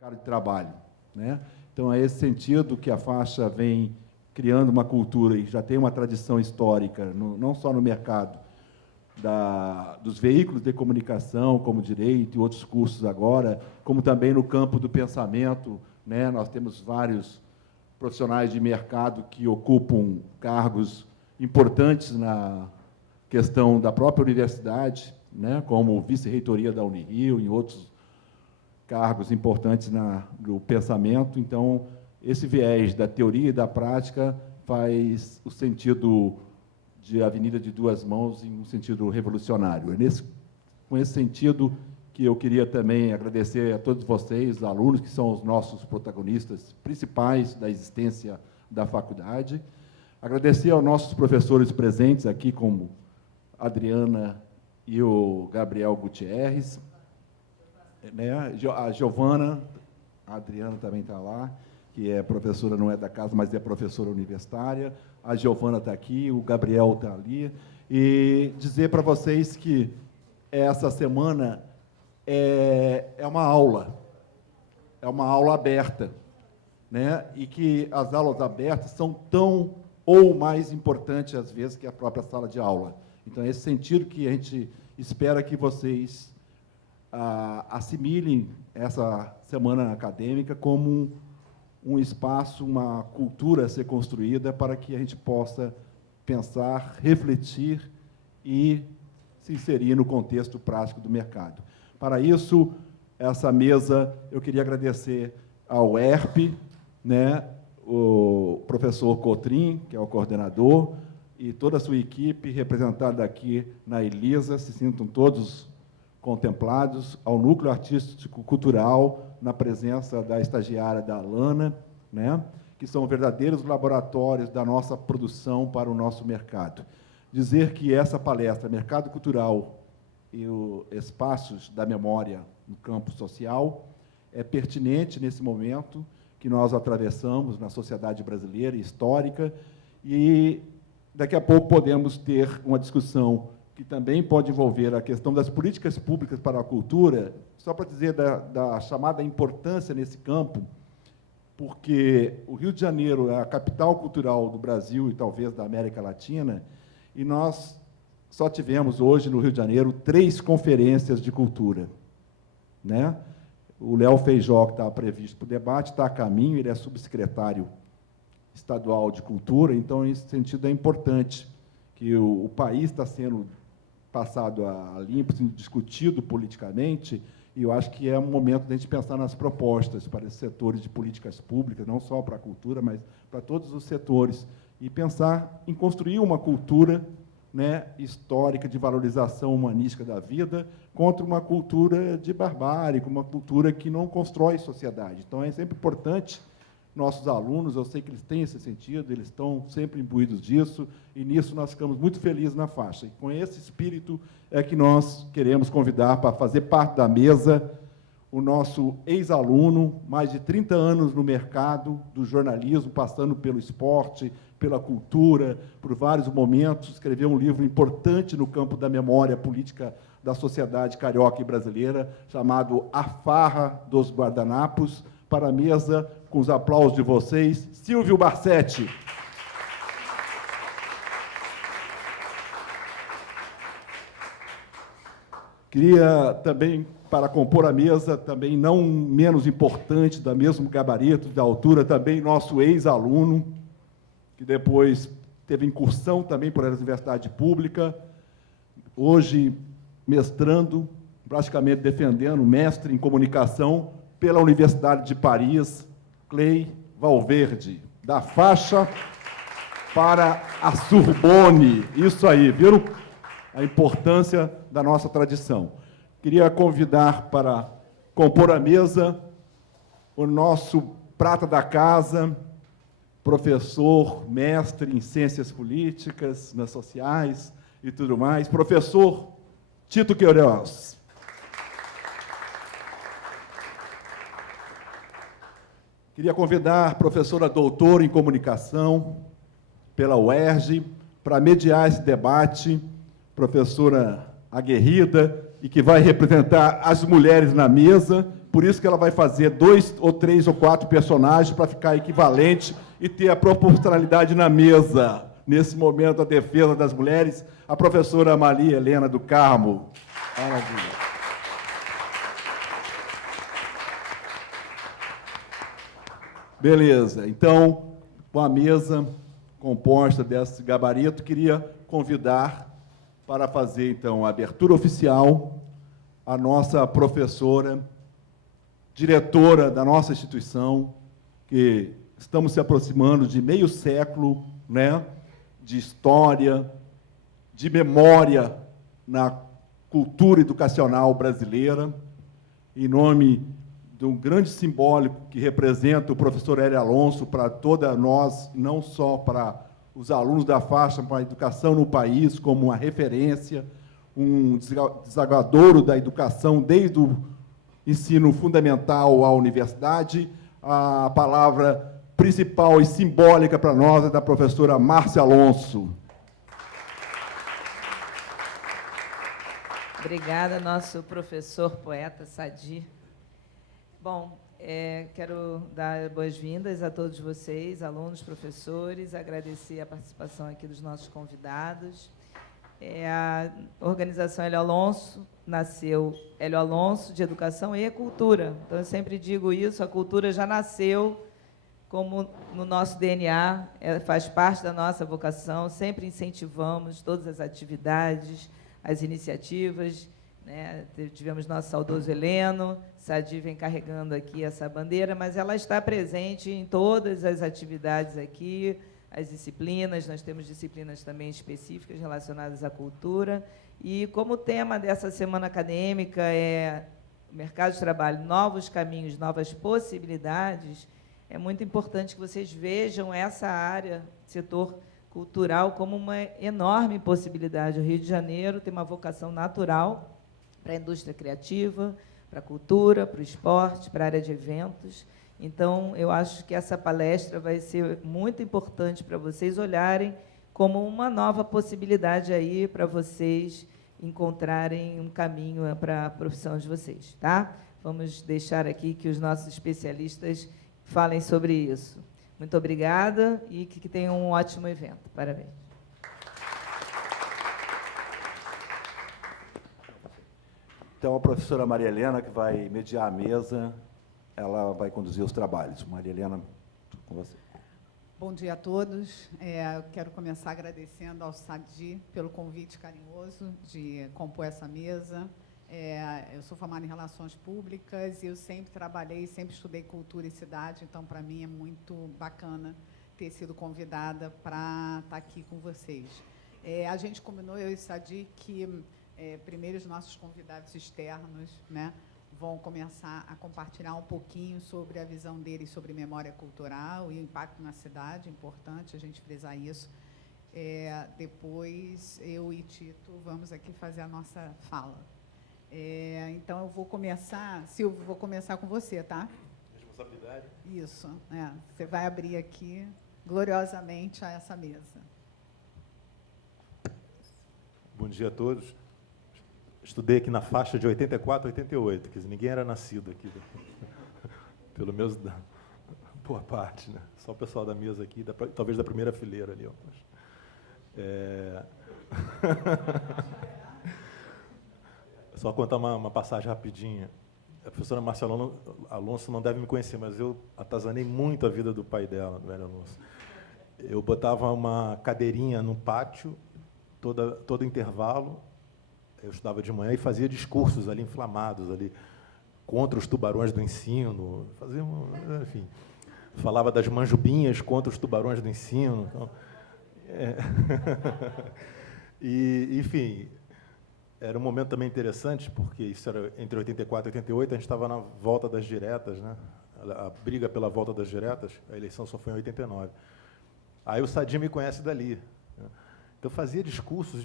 mercado de trabalho, né? Então, é esse sentido que a faixa vem criando uma cultura e já tem uma tradição histórica, não só no mercado dos veículos de comunicação, como direito e outros cursos agora, como também no campo do pensamento, né? Nós temos vários profissionais de mercado que ocupam cargos importantes na questão da própria universidade, né? Como vice-reitoria da Unirio e outros cargos importantes no pensamento. Então, esse viés da teoria e da prática faz o sentido de Avenida de Duas Mãos em um sentido revolucionário. É com esse sentido que eu queria também agradecer a todos vocês, alunos, que são os nossos protagonistas principais da existência da faculdade. Agradecer aos nossos professores presentes aqui, como a Adriana e o Gabriel Gutierrez, né? A Giovana, a Adriana também está lá, que é professora, não é da casa, mas é professora universitária. A Giovana está aqui, o Gabriel está ali. E dizer para vocês que essa semana é uma aula aberta, né? E que as aulas abertas são tão ou mais importantes, às vezes, que a própria sala de aula. Então, é esse sentido que a gente espera que vocês assimilem essa semana acadêmica como um espaço, uma cultura a ser construída para que a gente possa pensar, refletir e se inserir no contexto prático do mercado. Para isso, essa mesa, eu queria agradecer ao ERP, né, o professor Cotrim, que é o coordenador, e toda a sua equipe, representada aqui na Elisa, se sintam todos contemplados, ao Núcleo Artístico-Cultural, na presença da estagiária da Alana, né, que são verdadeiros laboratórios da nossa produção para o nosso mercado. Dizer que essa palestra, Mercado Cultural e os Espaços da Memória no Campo Social, é pertinente nesse momento que nós atravessamos na sociedade brasileira histórica, e daqui a pouco podemos ter uma discussão que também pode envolver a questão das políticas públicas para a cultura, só para dizer da chamada importância nesse campo, porque o Rio de Janeiro é a capital cultural do Brasil e talvez da América Latina, e nós só tivemos hoje no Rio de Janeiro 3 conferências de cultura, né? O Léo Feijó, que estava previsto para o debate, está a caminho, ele é subsecretário estadual de cultura, então, nesse sentido, é importante que o país está sendo passado a limpo, sendo discutido politicamente, e eu acho que é um momento de a gente pensar nas propostas para esses setores de políticas públicas, não só para a cultura, mas para todos os setores, e pensar em construir uma cultura, né, histórica de valorização humanística da vida contra uma cultura de barbárie, uma cultura que não constrói sociedade. Então, é sempre importante, nossos alunos, eu sei que eles têm esse sentido, eles estão sempre imbuídos disso, e nisso nós ficamos muito felizes na faixa. E com esse espírito é que nós queremos convidar para fazer parte da mesa o nosso ex-aluno, mais de 30 anos no mercado do jornalismo, passando pelo esporte, pela cultura, por vários momentos, escreveu um livro importante no campo da memória política da sociedade carioca e brasileira, chamado A Farra dos Guardanapos. Para a mesa, com os aplausos de vocês, Silvio Barsetti. Queria também, para compor a mesa, também não menos importante, da mesmo gabarito, da altura, também nosso ex-aluno, que depois teve incursão também por universidade pública, hoje mestrando, praticamente defendendo, mestre em comunicação pela Universidade de Paris, Clay Valverde, da faixa para a Sorbonne. Isso aí, viram a importância da nossa tradição. Queria convidar para compor a mesa o nosso prata da casa, professor, mestre em ciências políticas, nas sociais e tudo mais, professor Tito Queiroz. Queria convidar a professora doutora em comunicação pela UERJ para mediar esse debate, professora aguerrida e que vai representar as mulheres na mesa, por isso que ela vai fazer 2 ou 3 ou 4 personagens para ficar equivalente e ter a proporcionalidade na mesa. Nesse momento, a defesa das mulheres, a professora Maria Helena do Carmo. Maravilha. Beleza, então, com a mesa composta desse gabarito, queria convidar para fazer, então, a abertura oficial a nossa professora, diretora da nossa instituição, que estamos se aproximando de meio século, né, de história, de memória na cultura educacional brasileira, em nome de um grande simbólico que representa o professor Hélio Alonso para toda nós, não só para os alunos da faixa, para a educação no país, como uma referência, um desaguadouro da educação desde o ensino fundamental à universidade. A palavra principal e simbólica para nós é da professora Márcia Alonso. Obrigada, nosso professor, poeta Sadi. Bom, quero dar boas-vindas a todos vocês, alunos, professores, agradecer a participação aqui dos nossos convidados. A organização Hélio Alonso nasceu Hélio Alonso de Educação e Cultura. Então, eu sempre digo isso, a cultura já nasceu como no nosso DNA, faz parte da nossa vocação, sempre incentivamos todas as atividades, as iniciativas, né? Tivemos nosso saudoso Heleno, Sadi vem carregando aqui essa bandeira, mas ela está presente em todas as atividades aqui, as disciplinas, nós temos disciplinas também específicas relacionadas à cultura, e como tema dessa semana acadêmica é o mercado de trabalho, novos caminhos, novas possibilidades, é muito importante que vocês vejam essa área, setor cultural, como uma enorme possibilidade. O Rio de Janeiro tem uma vocação natural para a indústria criativa, para a cultura, para o esporte, para a área de eventos. Então, eu acho que essa palestra vai ser muito importante para vocês olharem como uma nova possibilidade aí para vocês encontrarem um caminho para a profissão de vocês, tá? Vamos deixar aqui que os nossos especialistas falem sobre isso. Muito obrigada e que tenham um ótimo evento. Parabéns. Então, a professora Maria Helena, que vai mediar a mesa, ela vai conduzir os trabalhos. Maria Helena, com você. Bom dia a todos. Eu quero começar agradecendo ao Sadi pelo convite carinhoso de compor essa mesa. Eu sou formada em Relações Públicas e eu sempre trabalhei, sempre estudei cultura e cidade, então, para mim, é muito bacana ter sido convidada para estar aqui com vocês. A gente combinou, eu e o Sadi, que primeiro os nossos convidados externos, né, vão começar a compartilhar um pouquinho sobre a visão deles sobre memória cultural e o impacto na cidade, é importante a gente frisar isso. Depois, eu e Tito vamos aqui fazer a nossa fala. Então, eu vou começar, Silvio, vou começar com você, tá? Responsabilidade? Isso, você vai abrir aqui, gloriosamente, a essa mesa. Bom dia a todos. Estudei aqui na faixa de 84 a 88, quer dizer, ninguém era nascido aqui, pelo menos da boa parte, né? Só o pessoal da mesa aqui, talvez da primeira fileira ali. Só contar uma passagem rapidinha. A professora Márcia Alonso não deve me conhecer, mas eu atazanei muito a vida do pai dela, do Hélio Alonso. Eu botava uma cadeirinha no pátio, todo intervalo, eu estudava de manhã e fazia discursos ali inflamados, ali, contra os tubarões do ensino, enfim, falava das manjubinhas contra os tubarões do ensino. Então, e, enfim, era um momento também interessante, porque isso era entre 84 e 88, a gente estava na volta das diretas, né? A briga pela volta das diretas, a eleição só foi em 89. Aí o Sadi me conhece dali, né? Então, fazia discursos,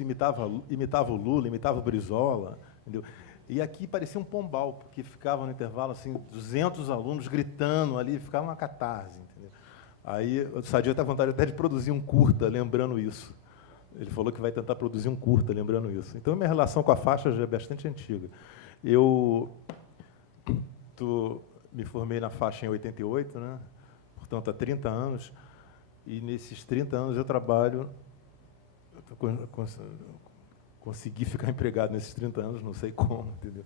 imitava o Lula, imitava o Brizola, entendeu? E aqui parecia um pombal, porque ficava no intervalo, assim, 200 alunos gritando ali, ficava uma catarse, entendeu? Aí o Sadi está com vontade até de produzir um curta, lembrando isso. Ele falou que vai tentar produzir um curta, lembrando isso. Então, minha relação com a faixa já é bastante antiga. Eu Me formei na faixa em 88, né? Portanto, há 30 anos, e nesses 30 anos eu trabalho, consegui ficar empregado nesses 30 anos, não sei como, entendeu?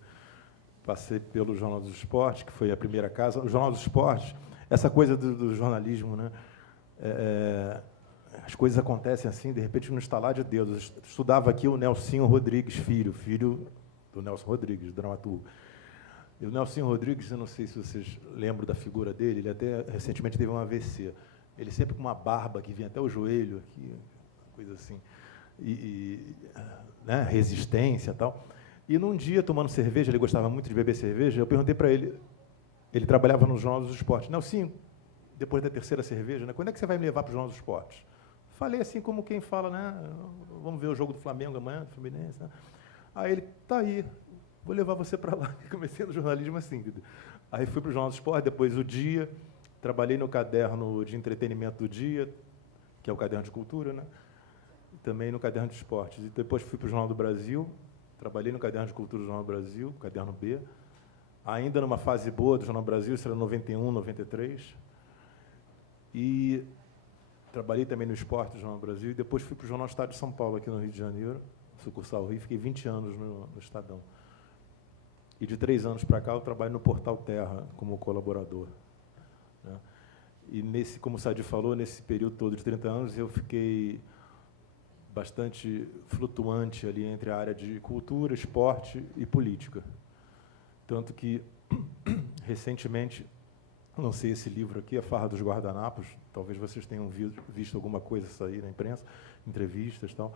Passei pelo Jornal dos Esportes, que foi a primeira casa. O Jornal dos Esportes, essa coisa do jornalismo, né? As coisas acontecem assim, de repente, no estalar de dedos. Eu estudava aqui o Nelsinho Rodrigues filho do Nelson Rodrigues, dramaturgo. E o Nelsinho Rodrigues, eu não sei se vocês lembram da figura dele, ele até recentemente teve um AVC. Ele sempre com uma barba que vinha até o joelho, aqui, coisa assim, né, resistência e tal. E num dia, tomando cerveja, ele gostava muito de beber cerveja, eu perguntei para ele, ele trabalhava no Jornal dos Esportes, Nelsinho, depois da terceira cerveja, né, quando é que você vai me levar para o Jornal dos Esportes? Falei assim como quem fala, né, vamos ver o jogo do Flamengo amanhã, do Fluminense, né? Aí ele, tá aí, vou levar você para lá. Comecei no jornalismo assim. Aí fui para o Jornal do Esporte, depois o Dia, trabalhei no caderno de entretenimento do Dia, que é o caderno de cultura, né? E também no caderno de esportes. E depois fui para o Jornal do Brasil, trabalhei no caderno de cultura do Jornal do Brasil, caderno B, ainda numa fase boa do Jornal do Brasil, isso era 91, 93. E trabalhei também no esporte do Jornal do Brasil, e depois fui para o Jornal Estado de São Paulo, aqui no Rio de Janeiro, sucursal Rio, fiquei 20 anos no Estadão. E de 3 anos para cá eu trabalho no Portal Terra como colaborador, né? E como o Sadi falou, nesse período todo de 30 anos eu fiquei bastante flutuante ali entre a área de cultura, esporte e política. Tanto que, recentemente, lancei esse livro aqui, A Farra dos Guardanapos, talvez vocês tenham visto alguma coisa sair na imprensa, entrevistas e tal,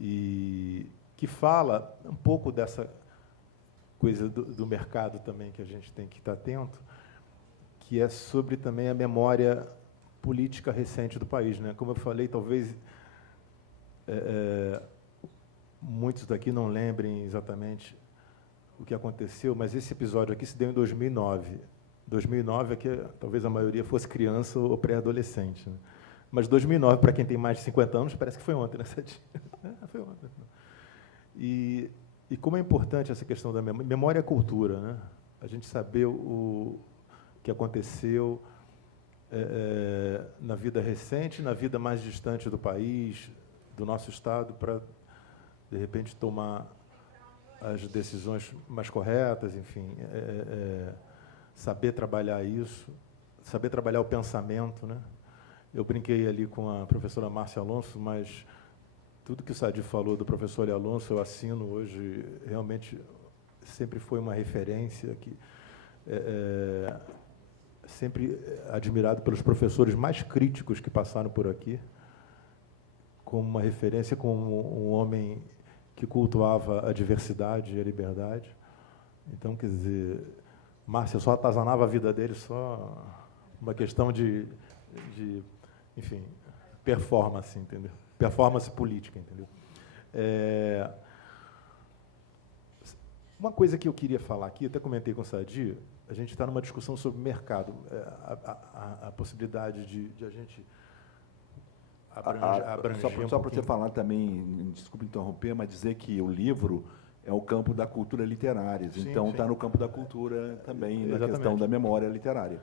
e que fala um pouco dessa coisa do mercado também, que a gente tem que estar atento, que é sobre também a memória política recente do país, né? Como eu falei, talvez muitos daqui não lembrem exatamente o que aconteceu, mas esse episódio aqui se deu em 2009. 2009 é que talvez a maioria fosse criança ou pré-adolescente, né? Mas 2009, para quem tem mais de 50 anos, parece que foi ontem, né, Sadi? Foi ontem. E como é importante essa questão da memória. Memória é cultura, né? A gente saber o que aconteceu na vida recente, na vida mais distante do país, do nosso Estado, para, de repente, tomar as decisões mais corretas, enfim, saber trabalhar isso, saber trabalhar o pensamento, né? Eu brinquei ali com a professora Márcia Alonso, mas tudo que o Sadi falou do professor Ali Alonso, eu assino hoje, realmente sempre foi uma referência, que sempre admirado pelos professores mais críticos que passaram por aqui, como uma referência, como um homem que cultuava a diversidade e a liberdade. Então, quer dizer, Márcia só atazanava a vida dele, só uma questão de enfim, performance, entendeu? Performance política, entendeu? Uma coisa que eu queria falar aqui, até comentei com o Sadi, a gente está numa discussão sobre mercado, a possibilidade de a gente abranger só para você falar também, desculpe interromper, mas dizer que o livro é o campo da cultura literária, sim, então está no campo da cultura também, na exatamente. questão da memória literária.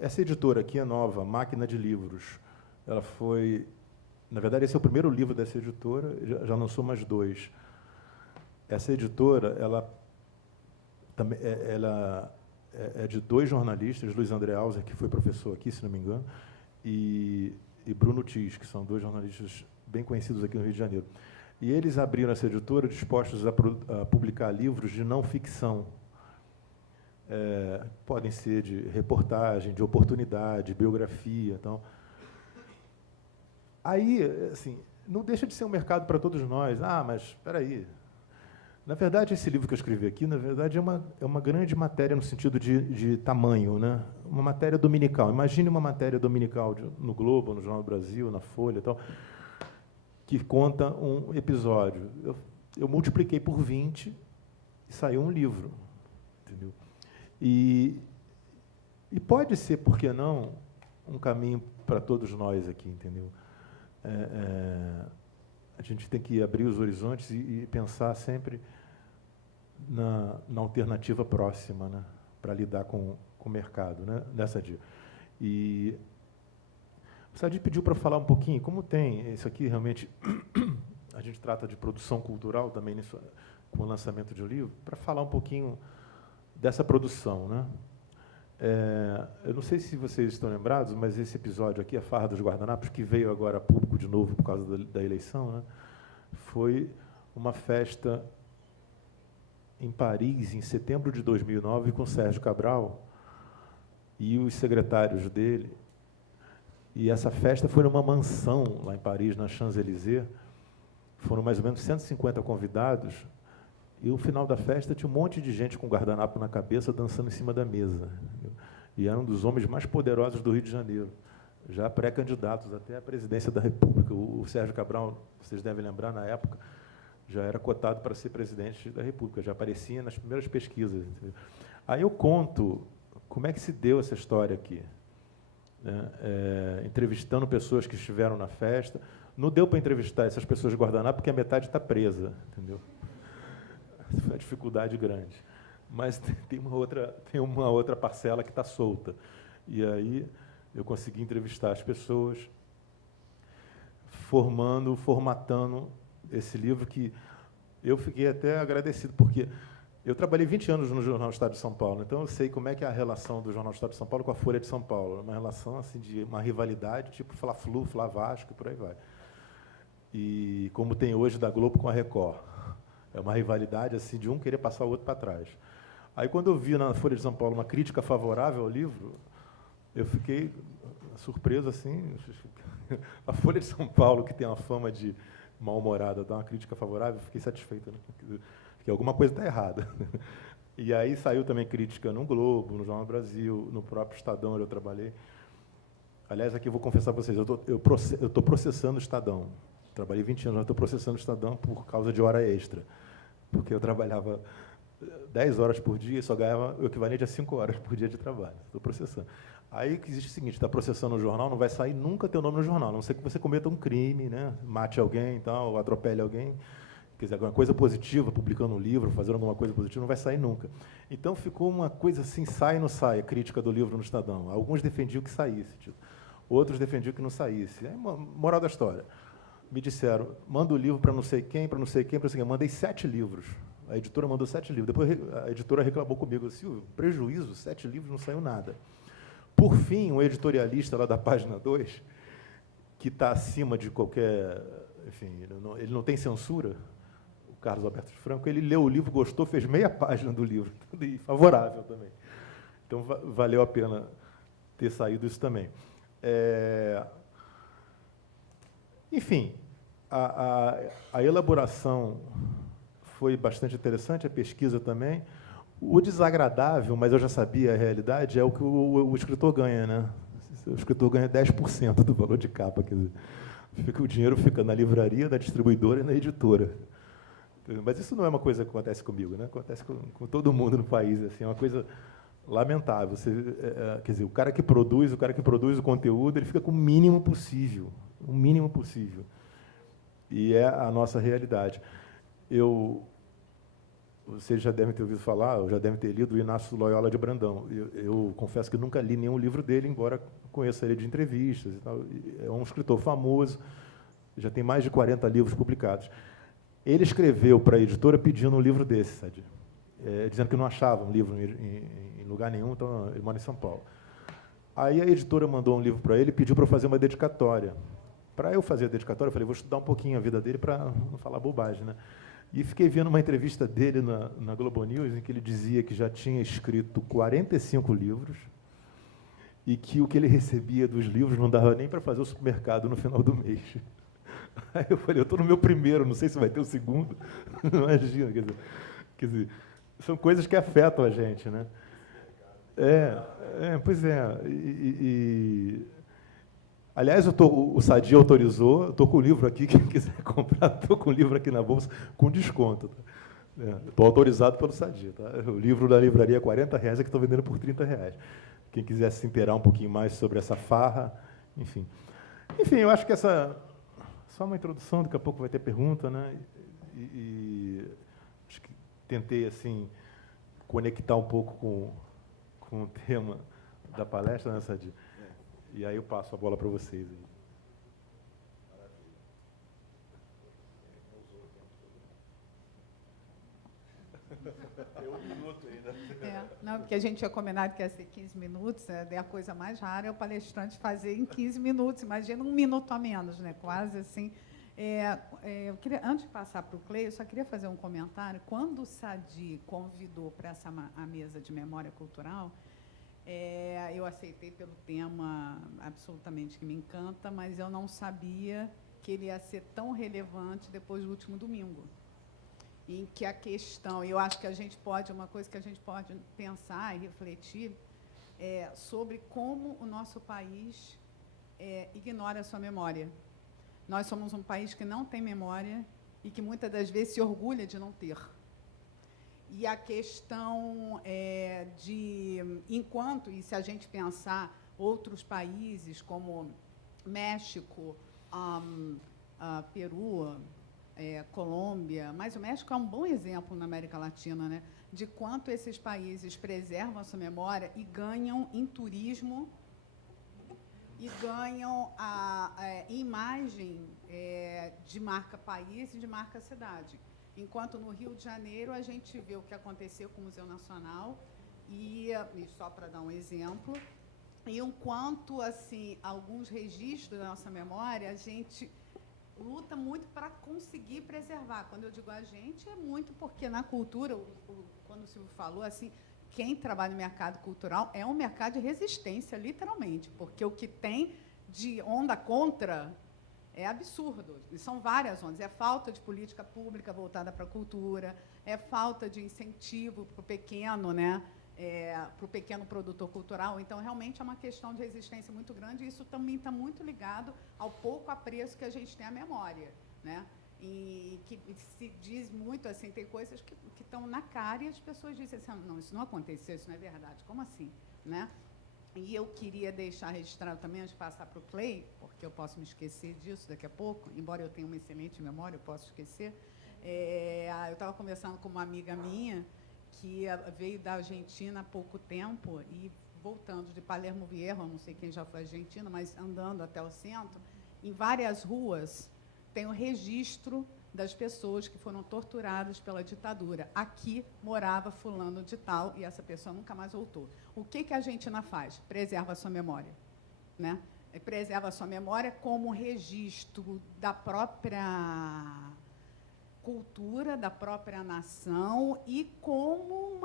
Essa editora aqui é nova, Máquina de Livros, ela foi, na verdade, esse é o primeiro livro dessa editora, já lançou mais 2. Essa editora, ela é de 2 jornalistas, Luiz André Alzer, que foi professor aqui, se não me engano, e Bruno Tis, que são 2 jornalistas bem conhecidos aqui no Rio de Janeiro. E eles abriram essa editora dispostos a publicar livros de não ficção. Podem ser de reportagem, de oportunidade, biografia. Então. Aí, assim, não deixa de ser um mercado para todos nós. Mas, espera aí. Na verdade, esse livro que eu escrevi aqui, na verdade, é uma grande matéria no sentido de tamanho, né? Uma matéria dominical. Imagine uma matéria dominical no Globo, no Jornal do Brasil, na Folha e tal, que conta um episódio. Eu multipliquei por 20 e saiu um livro, entendeu? E pode ser, por que não, um caminho para todos nós aqui, entendeu? A gente tem que abrir os horizontes e pensar sempre na alternativa próxima, né, para lidar com o mercado, né, nessa dia. E o Sadi pediu para falar um pouquinho, como tem, isso aqui realmente, a gente trata de produção cultural também nisso, com o lançamento de um livro, para falar um pouquinho dessa produção, né? Eu não sei se vocês estão lembrados, mas esse episódio aqui, a Farra dos Guardanapos, que veio agora a público de novo por causa da eleição, né, foi uma festa em Paris, em setembro de 2009, com Sérgio Cabral e os secretários dele. E essa festa foi numa mansão lá em Paris, na Champs-Élysées. Foram mais ou menos 150 convidados. E no final da festa tinha um monte de gente com guardanapo na cabeça dançando em cima da mesa. E era um dos homens mais poderosos do Rio de Janeiro, já pré-candidatos até à presidência da República. O Sérgio Cabral, vocês devem lembrar, na época, já era cotado para ser presidente da República, já aparecia nas primeiras pesquisas. Entendeu? Aí eu conto como é que se deu essa história aqui, né? Entrevistando pessoas que estiveram na festa. Não deu para entrevistar essas pessoas de guardanapo, porque a metade está presa, entendeu? Foi uma dificuldade grande. Mas tem uma outra parcela que está solta. E aí eu consegui entrevistar as pessoas, formatando esse livro, que eu fiquei até agradecido, porque eu trabalhei 20 anos no Jornal do Estado de São Paulo, então eu sei como é que é a relação do Jornal do Estado de São Paulo com a Folha de São Paulo. É uma relação assim, de uma rivalidade, tipo Fla-Flu, Fla-Vasco, e por aí vai. E como tem hoje da Globo com a Record. É uma rivalidade assim, de um querer passar o outro para trás. Aí, quando eu vi na Folha de São Paulo uma crítica favorável ao livro, eu fiquei surpreso, assim. A Folha de São Paulo, que tem uma fama de mal-humorada, dá uma crítica favorável, fiquei satisfeito, né? Que alguma coisa está errada. E aí saiu também crítica no Globo, no Jornal do Brasil, no próprio Estadão, onde eu trabalhei. Aliás, aqui eu vou confessar a vocês, eu estou processando o Estadão. Trabalhei 20 anos, mas estou processando o Estadão por causa de hora extra. Porque eu trabalhava 10 horas por dia e só ganhava o equivalente a 5 horas por dia de trabalho. Estou processando. Aí que existe o seguinte, está processando o jornal, não vai sair nunca teu nome no jornal, a não ser que você cometa um crime, né? Mate alguém, tal, ou atropele alguém. Quer dizer, alguma coisa positiva, publicando um livro, fazendo alguma coisa positiva, não vai sair nunca. Então, ficou uma coisa assim, sai ou não sai, a crítica do livro no Estadão. Alguns defendiam que saísse, tipo, outros defendiam que não saísse. É uma moral da história. Me disseram, manda o livro para não sei quem, para não sei quem, para não sei quem. Mandei 7 livros. A editora mandou 7 livros. Depois a editora reclamou comigo, Silvio, prejuízo, 7 livros, não saiu nada. Por fim, um editorialista lá da página 2, que está acima de qualquer... Enfim, ele não tem censura, o Carlos Alberto de Franco, ele leu o livro, gostou, fez meia página do livro, e favorável também. Então, valeu a pena ter saído isso também. Enfim, a elaboração foi bastante interessante, a pesquisa também. O desagradável, mas eu já sabia a realidade, é o que o escritor ganha, né? O escritor ganha 10% do valor de capa, quer dizer, o dinheiro fica na livraria, na distribuidora e na editora. Mas isso não é uma coisa que acontece comigo, né? Acontece com todo mundo no país, assim, é uma coisa lamentável. Quer dizer, o cara que produz o conteúdo, ele fica com o mínimo possível, o mínimo possível. E é a nossa realidade. Vocês já devem ter ouvido falar, ou já devem ter lido o Inácio Loyola de Brandão. Eu confesso que nunca li nenhum livro dele, embora conheça ele de entrevistas e tal. É um escritor famoso, já tem mais de 40 livros publicados. Ele escreveu para a editora pedindo um livro desse, sabe? Dizendo que não achava um livro em lugar nenhum, então ele mora em São Paulo. Aí a editora mandou um livro para ele e pediu para eu fazer uma dedicatória. Para eu fazer a dedicatória, eu falei, vou estudar um pouquinho a vida dele para não falar bobagem, né? E fiquei vendo uma entrevista dele na Globo News, em que ele dizia que já tinha escrito 45 livros e que o que ele recebia dos livros não dava nem para fazer o supermercado no final do mês. Aí eu falei, eu estou no meu primeiro, não sei se vai ter o segundo. Imagina, quer dizer, são coisas que afetam a gente, né? Pois é. Aliás, o Sadi autorizou, estou com o livro aqui, quem quiser comprar, estou com o livro aqui na bolsa, com desconto. Estou autorizado pelo Sadi. Tá? O livro da livraria é R$40, é que estou vendendo por R$30. Quem quiser se inteirar um pouquinho mais sobre essa farra, enfim. Enfim, eu acho que essa... Só uma introdução, daqui a pouco vai ter pergunta, né? Acho que tentei assim conectar um pouco com o tema da palestra, né, Sadi? E aí eu passo a bola para vocês. Tem um minuto ainda. Não, porque a gente tinha combinado que ia ser 15 minutos, é a coisa mais rara é o palestrante fazer em 15 minutos, imagina 1 minuto a menos, né? Quase assim. Eu queria, antes de passar para o Clay, eu só queria fazer um comentário. Quando o Sadi convidou para a mesa de memória cultural, eu aceitei pelo tema absolutamente que me encanta, mas eu não sabia que ele ia ser tão relevante depois do último domingo. Em que a questão, eu acho que uma coisa que a gente pode pensar e refletir sobre como o nosso país ignora a sua memória. Nós somos um país que não tem memória e que muitas das vezes se orgulha de não ter. E a questão e se a gente pensar outros países como México, Peru, Colômbia, mas o México é um bom exemplo na América Latina, né, de quanto esses países preservam a sua memória e ganham em turismo e ganham a imagem de marca país e de marca cidade. Enquanto no Rio de Janeiro a gente vê o que aconteceu com o Museu Nacional e só para dar um exemplo, e enquanto assim alguns registros da nossa memória a gente luta muito para conseguir preservar. Quando eu digo a gente, é muito porque na cultura, quando o Silvio falou, assim, quem trabalha no mercado cultural é um mercado de resistência, literalmente, porque o que tem de onda contra é absurdo. E são várias ondas. É falta de política pública voltada para a cultura, é falta de incentivo para o pequeno, né? Para o pequeno produtor cultural. Então, realmente, é uma questão de resistência muito grande e isso também está muito ligado ao pouco apreço que a gente tem à memória, né? E que se diz muito assim, tem coisas que estão na cara e as pessoas dizem assim, não, isso não aconteceu, isso não é verdade. Como assim? Né? E eu queria deixar registrado também, antes de passar para o Clay, porque eu posso me esquecer disso daqui a pouco, embora eu tenha uma excelente memória, eu posso esquecer. Eu estava conversando com uma amiga minha, que veio da Argentina há pouco tempo e voltando de Palermo Viejo, não sei quem já foi à Argentina, mas andando até o centro, em várias ruas tem o registro das pessoas que foram torturadas pela ditadura. Aqui morava fulano de tal e essa pessoa nunca mais voltou. O que a Argentina faz? Preserva a sua memória, né? Preserva a sua memória como registro da própria cultura, da própria nação e como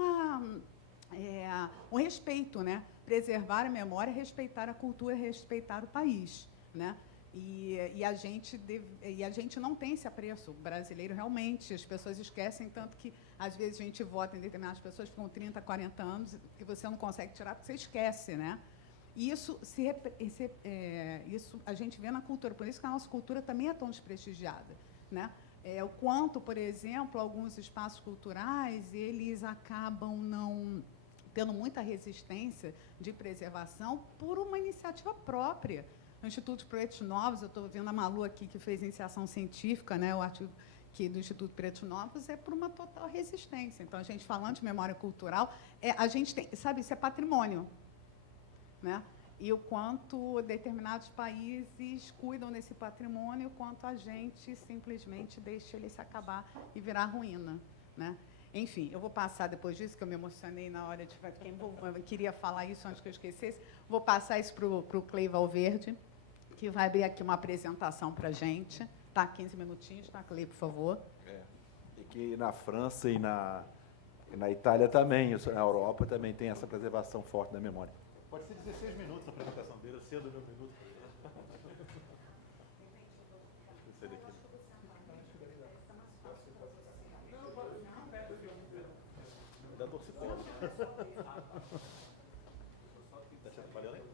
um respeito, né? Preservar a memória, respeitar a cultura, respeitar o país, né? E a gente não tem esse apreço. O brasileiro, realmente, as pessoas esquecem, tanto que, às vezes, a gente vota em determinadas pessoas que ficam 30, 40 anos e você não consegue tirar porque você esquece, né? E isso a gente vê na cultura, por isso que a nossa cultura também é tão desprestigiada, né? O quanto, por exemplo, alguns espaços culturais, eles acabam não tendo muita resistência de preservação por uma iniciativa própria. No Instituto de Projetos Novos, eu estou vendo a Malu aqui, que fez iniciação científica, né, o artigo do Instituto Pretos Novos, é por uma total resistência. Então, a gente falando de memória cultural, a gente tem, sabe, isso é patrimônio, né? E o quanto determinados países cuidam desse patrimônio, o quanto a gente simplesmente deixa ele se acabar e virar ruína, né? Enfim, eu vou passar depois disso, que eu me emocionei na hora de... Eu queria falar isso antes que eu esquecesse. Vou passar isso para o Clay Valverde, que vai abrir aqui uma apresentação para a gente. Tá, 15 minutinhos, tá, Clay, por favor. E que na França e na Itália também, na Europa também tem essa preservação forte da memória. Pode ser 16 minutos a apresentação dele, cedo 1 minuto. Da torcida. Está trabalhando aí?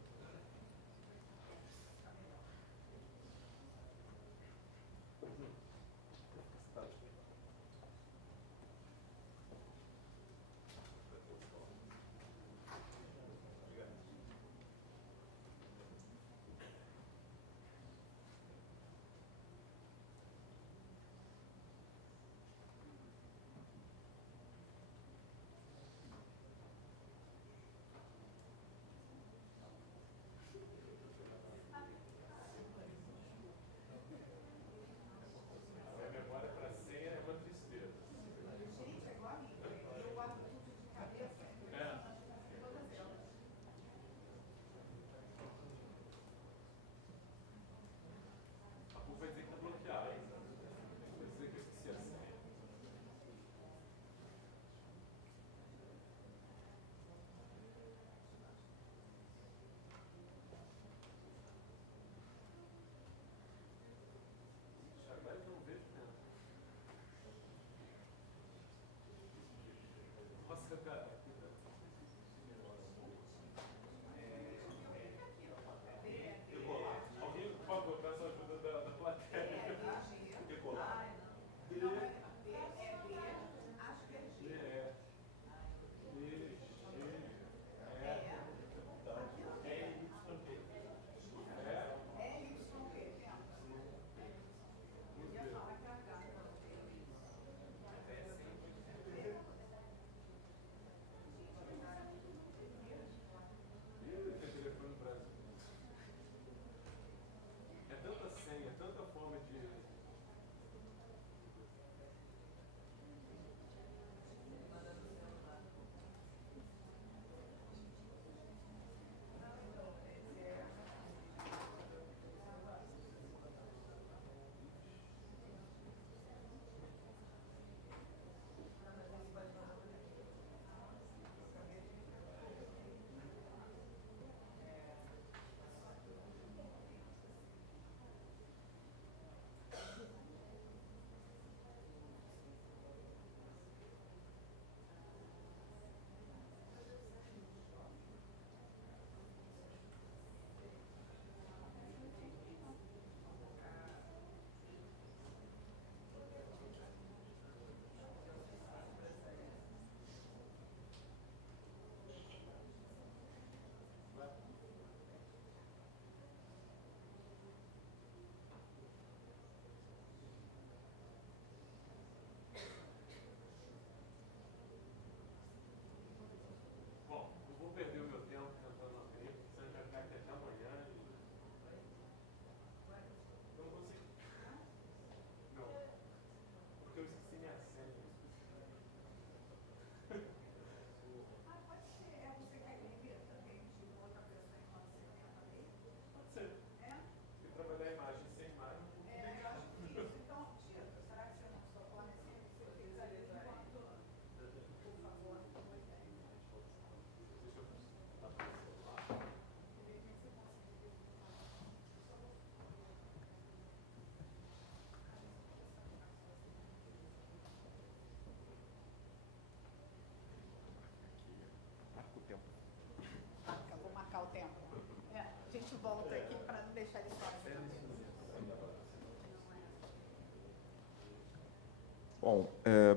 Bom,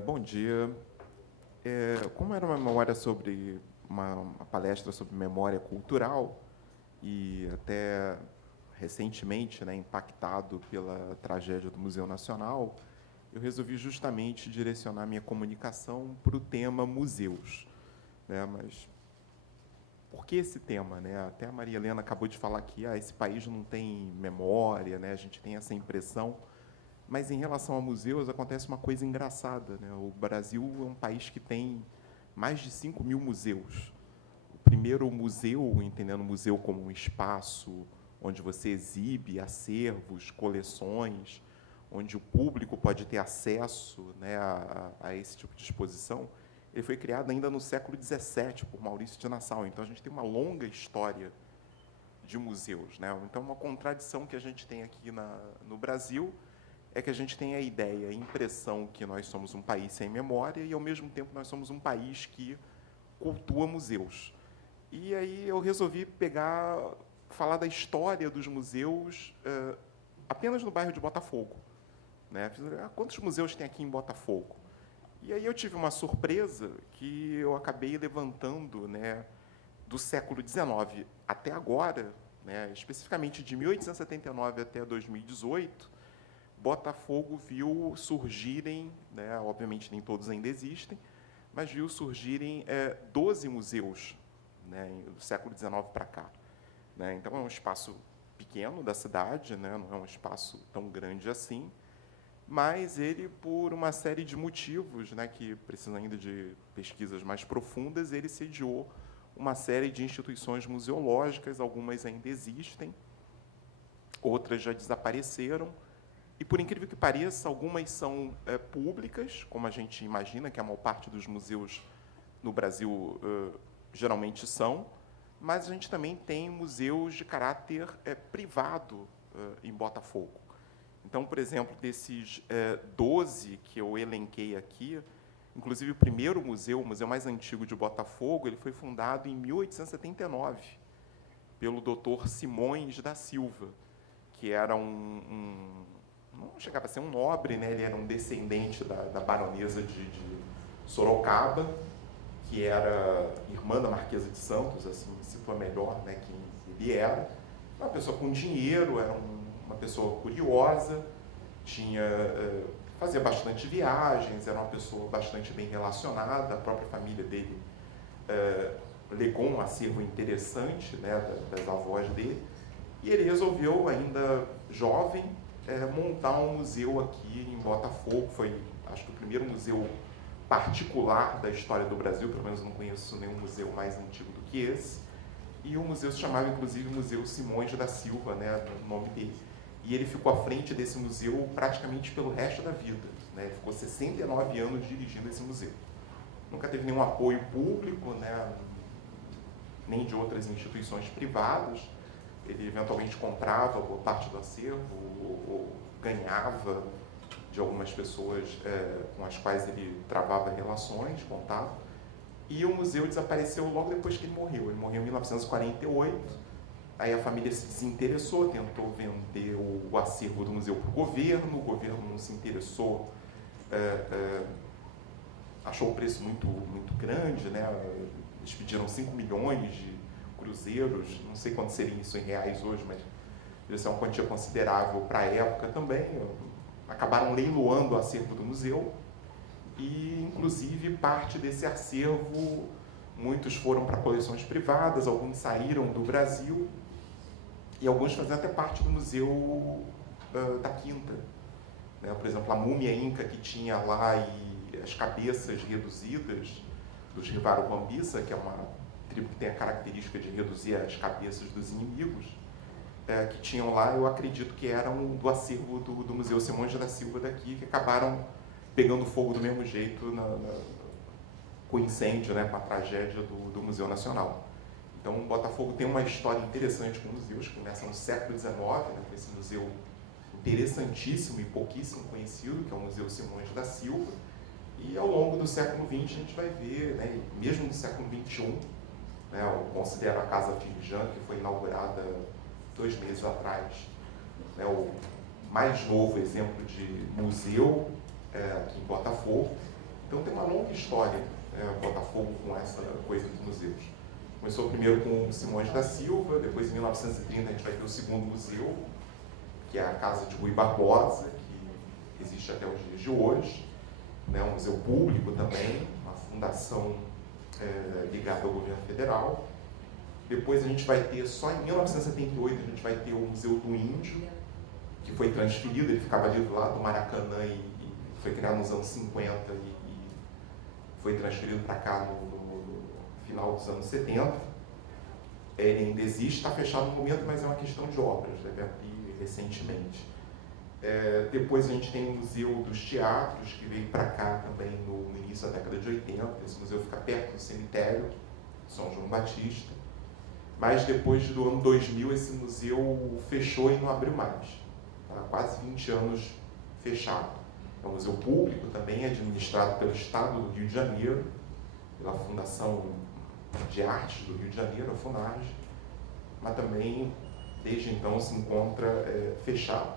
bom dia. Como era uma memória sobre uma palestra sobre memória cultural e até recentemente, né, impactado pela tragédia do Museu Nacional, eu resolvi justamente direcionar minha comunicação para o tema museus, né? Mas por que esse tema, né? Até a Maria Helena acabou de falar que esse país não tem memória, né? A gente tem essa impressão. Mas, em relação a museus, acontece uma coisa engraçada, né? O Brasil é um país que tem mais de 5.000 museus. O primeiro museu, entendendo o museu como um espaço onde você exibe acervos, coleções, onde o público pode ter acesso, né, a esse tipo de exposição, ele foi criado ainda no século XVII, por Maurício de Nassau. Então, a gente tem uma longa história de museus, né? Então, uma contradição que a gente tem aqui no Brasil é que a gente tem a ideia, a impressão que nós somos um país sem memória e, ao mesmo tempo, nós somos um país que cultua museus. E aí eu resolvi falar da história dos museus apenas no bairro de Botafogo, né? Quantos museus tem aqui em Botafogo? E aí eu tive uma surpresa que eu acabei levantando, né, do século XIX até agora, né, especificamente de 1879 até 2018, Botafogo viu surgirem, né, obviamente nem todos ainda existem, mas viu surgirem 12 museus, né, do século XIX para cá, né? Então, é um espaço pequeno da cidade, né, não é um espaço tão grande assim, mas ele, por uma série de motivos, né, que precisam ainda de pesquisas mais profundas, ele sediou uma série de instituições museológicas, algumas ainda existem, outras já desapareceram, e, por incrível que pareça, algumas são públicas, como a gente imagina que a maior parte dos museus no Brasil geralmente são, mas a gente também tem museus de caráter privado em Botafogo. Então, por exemplo, desses 12 que eu elenquei aqui, inclusive o primeiro museu, o museu mais antigo de Botafogo, ele foi fundado em 1879 pelo Dr. Simões da Silva, que era não chegava a ser um nobre, né? Ele era um descendente da baronesa de Sorocaba, que era irmã da Marquesa de Santos, assim, se for melhor, né, quem ele era. Uma pessoa com dinheiro, era uma pessoa curiosa, fazia bastante viagens, era uma pessoa bastante bem relacionada, a própria família dele legou um acervo interessante, né, das avós dele, e ele resolveu, ainda jovem, montar um museu aqui em Botafogo. Foi, acho que, o primeiro museu particular da história do Brasil, pelo menos não conheço nenhum museu mais antigo do que esse, e o museu se chamava, inclusive, Museu Simões da Silva, né, o nome dele. E ele ficou à frente desse museu praticamente pelo resto da vida, né? Ele ficou 69 anos dirigindo esse museu. Nunca teve nenhum apoio público, né, nem de outras instituições privadas. Ele eventualmente comprava boa parte do acervo ou ganhava de algumas pessoas com as quais ele travava relações, contato. E o museu desapareceu logo depois que ele morreu. Ele morreu em 1948. Aí a família se desinteressou, tentou vender o acervo do museu para o governo não se interessou, achou o preço muito grande, né? Eles pediram 5 milhões de cruzeiros, não sei quanto seria isso em reais hoje, mas deve ser uma quantia considerável para a época também. Acabaram leiloando o acervo do museu e, inclusive, parte desse acervo, muitos foram para coleções privadas, alguns saíram do Brasil e alguns faziam até parte do Museu da Quinta, né? Por exemplo, a múmia inca que tinha lá e as cabeças reduzidas dos Rivarovambisa, que é uma tribo que tem a característica de reduzir as cabeças dos inimigos, que tinham lá, eu acredito que eram do acervo do Museu Simões da Silva daqui, que acabaram pegando fogo do mesmo jeito com o incêndio, né, com a tragédia do Museu Nacional. Então, Botafogo tem uma história interessante com museus, que começa no século XIX, né, com esse museu interessantíssimo e pouquíssimo conhecido, que é o Museu Simões da Silva, e ao longo do século XX a gente vai ver, né, mesmo no século XXI, né, eu considero a Casa Firjan, que foi inaugurada 2 meses atrás, né, o mais novo exemplo de museu aqui em Botafogo. Então tem uma longa história, Botafogo, com essa coisa dos museus. Começou primeiro com o Simões da Silva, depois em 1930 a gente vai ter o segundo museu, que é a Casa de Rui Barbosa, que existe até os dias de hoje, né, um museu público também, uma fundação ligada ao governo federal. Depois a gente vai ter, só em 1978, a gente vai ter o Museu do Índio, que foi transferido, ele ficava ali do lado do Maracanã e foi criado nos anos 50 e foi transferido para cá no final dos anos 70. Ele ainda existe, está fechado no momento, mas é uma questão de obras, deve abrir recentemente. Depois a gente tem o Museu dos Teatros, que veio para cá também no início da década de 80. Esse museu fica perto do cemitério São João Batista. Mas depois do ano 2000, esse museu fechou e não abriu mais. Tá? Quase 20 anos fechado. É um museu público também, administrado pelo Estado do Rio de Janeiro, pela Fundação de Artes do Rio de Janeiro, a FUNARJ, mas também, desde então, se encontra fechado.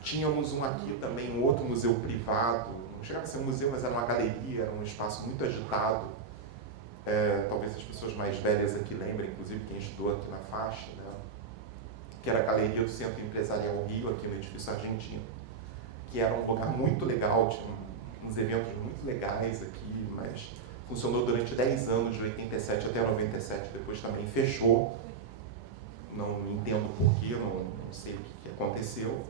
Tínhamos aqui também, um outro museu privado, não chegava a ser um museu, mas era uma galeria, era um espaço muito agitado. Talvez as pessoas mais velhas aqui lembrem, inclusive quem estudou aqui na faixa, né? Que era a Galeria do Centro Empresarial Rio, aqui no edifício Argentino, que era um lugar muito legal, tinha uns eventos muito legais aqui, mas funcionou durante 10 anos, de 87 até 97, depois também fechou. Não entendo porquê, não sei o que aconteceu.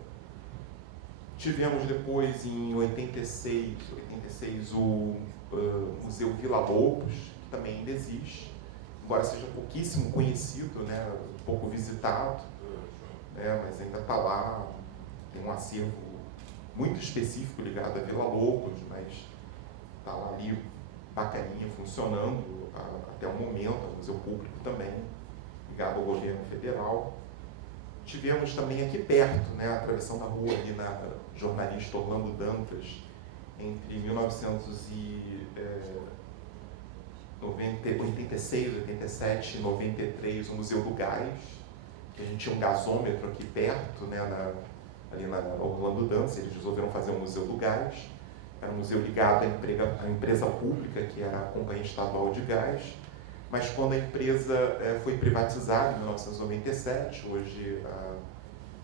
Tivemos depois, em 86 o Museu Vila Lobos, que também ainda existe, embora seja pouquíssimo conhecido, né, pouco visitado, mas ainda está lá, tem um acervo muito específico ligado a Vila Lobos, mas está lá ali, bacaninha, funcionando até o momento, é um museu público também, ligado ao governo federal. Tivemos também aqui perto, né, a atravessão da rua ali na jornalista Orlando Dantas, entre 1986, 87 e 93, o Museu do Gás, que a gente tinha um gasômetro aqui perto, né, ali na Orlando Dantas, eles resolveram fazer um Museu do Gás. Era um museu ligado à empresa pública, que era a Companhia Estadual de Gás, mas quando a empresa foi privatizada em 1997, hoje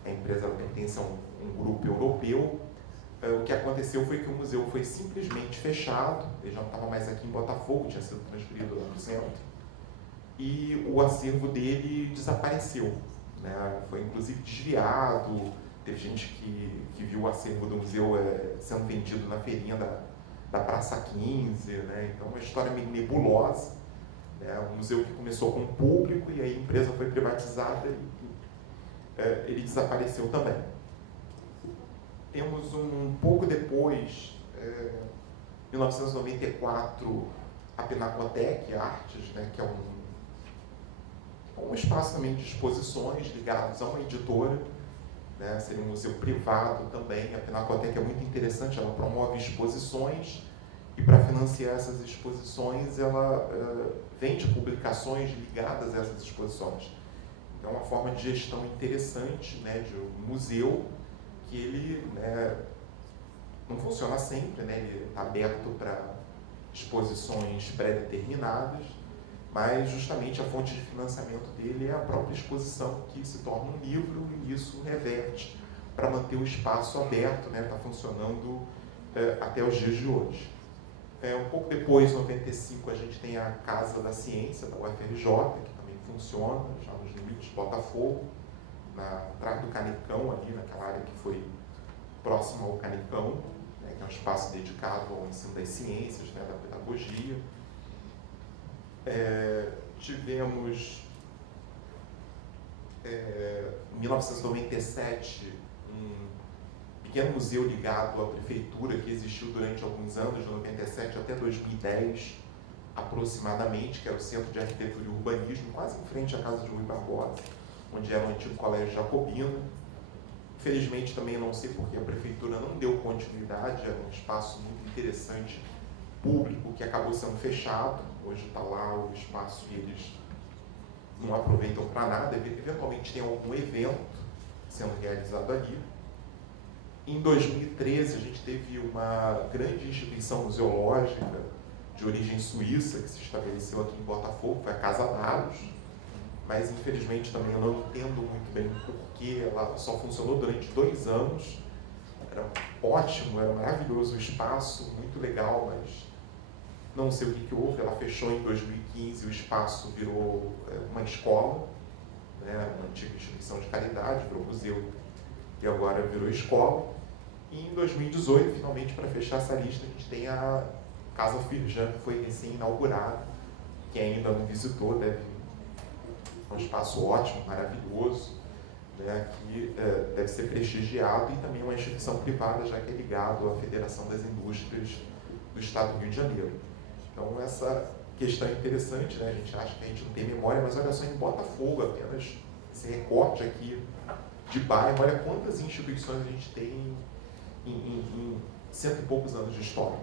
a empresa pertence a um grupo europeu, o que aconteceu foi que o museu foi simplesmente fechado, ele já não estava mais aqui em Botafogo, tinha sido transferido lá para o centro, e o acervo dele desapareceu, né? Foi inclusive desviado, teve gente que viu o acervo do museu sendo vendido na feirinha da Praça 15, né? Então uma história meio nebulosa, né? Um museu que começou com o público e aí a empresa foi privatizada e ele desapareceu também. Temos um pouco depois, 1994, a Pinacotec Artes, né, que é um espaço também de exposições ligados a uma editora, né, seria um museu privado também. A Pinacotec é muito interessante, ela promove exposições e para financiar essas exposições ela vende publicações ligadas a essas exposições. Então é uma forma de gestão interessante, né, de um museu que ele, né, não funciona sempre, né, ele está aberto para exposições pré-determinadas, mas justamente a fonte de financiamento dele é a própria exposição, que se torna um livro e isso reverte para manter o espaço aberto, né, está funcionando até os dias de hoje. Um pouco depois, em 95, a gente tem a Casa da Ciência, da UFRJ, que também funciona, já nos limites de Botafogo, atrás do Canecão, ali naquela área que foi próxima ao Canecão, né, que é um espaço dedicado ao ensino das ciências, né, da pedagogia. Tivemos, em 1997, um pequeno museu ligado à prefeitura que existiu durante alguns anos, de 97 até 2010, aproximadamente, que era o Centro de Arquitetura e Urbanismo, quase em frente à Casa de Rui Barbosa, onde era o antigo Colégio Jacobino. Infelizmente, também não sei porque a prefeitura não deu continuidade, era um espaço muito interessante, público, que acabou sendo fechado. Hoje está lá o espaço e eles não aproveitam para nada, eventualmente tem algum evento sendo realizado ali. Em 2013, a gente teve uma grande instituição museológica de origem suíça que se estabeleceu aqui em Botafogo, foi a Casa Dados, mas infelizmente também eu não entendo muito bem porque ela só funcionou durante 2 anos. Era ótimo, era maravilhoso o espaço, muito legal, mas não sei o que houve. Ela fechou em 2015, o espaço virou uma escola, né, uma antiga instituição de caridade, virou museu e agora virou escola. E em 2018, finalmente, para fechar essa lista, a gente tem a Casa Firjan, que foi recém-inaugurada. Quem ainda não visitou deve vir. É um espaço ótimo, maravilhoso, né, que deve ser prestigiado, e também uma instituição privada, já que é ligado à Federação das Indústrias do Estado do Rio de Janeiro. Então, essa questão é interessante, né? A gente acha que a gente não tem memória, mas olha só, em Botafogo, apenas esse recorte aqui de bairro, olha quantas instituições a gente tem em 100 e poucos anos de história.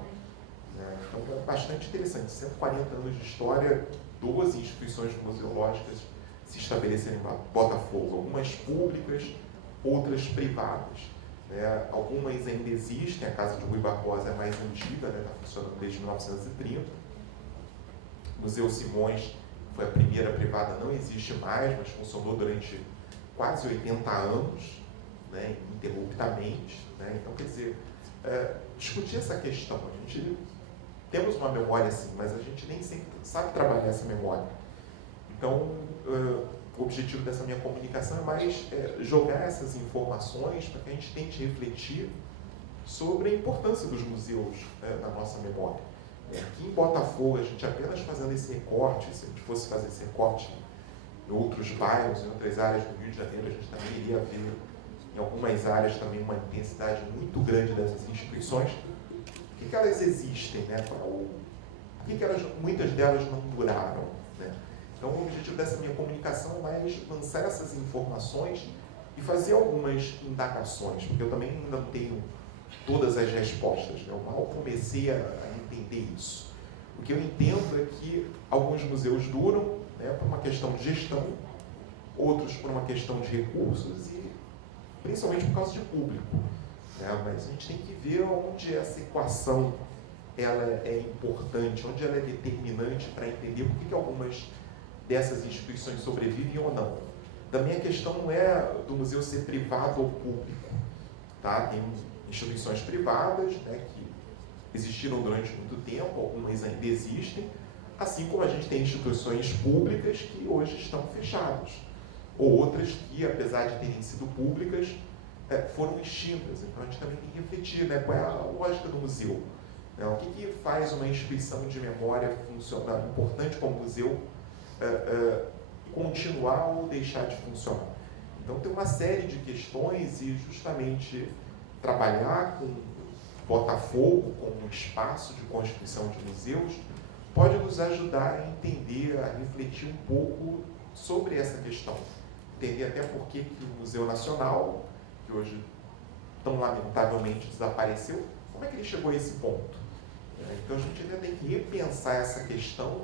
Né? Então, é bastante interessante. 140 anos de história, 12 instituições museológicas se estabelecerem em Botafogo, algumas públicas, outras privadas. Né? Algumas ainda existem, a Casa de Rui Barbosa é mais antiga, né? Está funcionando desde 1930. O Museu Simões foi a primeira privada, não existe mais, mas funcionou durante quase 80 anos, né? Ininterruptamente. Né? Então, quer dizer, discutir essa questão, a gente temos uma memória sim, mas a gente nem sempre sabe trabalhar essa memória. Então, o objetivo dessa minha comunicação é mais jogar essas informações para que a gente tente refletir sobre a importância dos museus na nossa memória. Aqui em Botafogo, a gente apenas fazendo esse recorte, se a gente fosse fazer esse recorte em outros bairros, em outras áreas do Rio de Janeiro, a gente também iria ver, em algumas áreas, também uma intensidade muito grande dessas instituições. Por que elas existem? Né? Por que muitas delas não duraram? Né? Então, o objetivo dessa minha comunicação é mais lançar essas informações e fazer algumas indagações, porque eu também ainda não tenho todas as respostas. Né? Eu mal comecei a entender isso. O que eu entendo é que alguns museus duram, né, por uma questão de gestão, outros por uma questão de recursos e principalmente por causa de público. Né? Mas a gente tem que ver onde essa equação ela é importante, onde ela é determinante para entender por que algumas dessas instituições sobrevivem ou não. Da minha questão não é do museu ser privado ou público. Tá? Tem instituições privadas, né, que existiram durante muito tempo, algumas ainda existem, assim como a gente tem instituições públicas que hoje estão fechadas, ou outras que, apesar de terem sido públicas, foram extintas. Então a gente também tem que refletir, né, qual é a lógica do museu. Né? O que faz uma instituição de memória funcionar, importante como museu, continuar ou deixar de funcionar. Então tem uma série de questões e justamente trabalhar com Botafogo como um espaço de constituição de museus pode nos ajudar a entender, a refletir um pouco sobre essa questão. Entender até por que o Museu Nacional, que hoje tão lamentavelmente desapareceu, como é que ele chegou a esse ponto? Então a gente ainda tem que repensar essa questão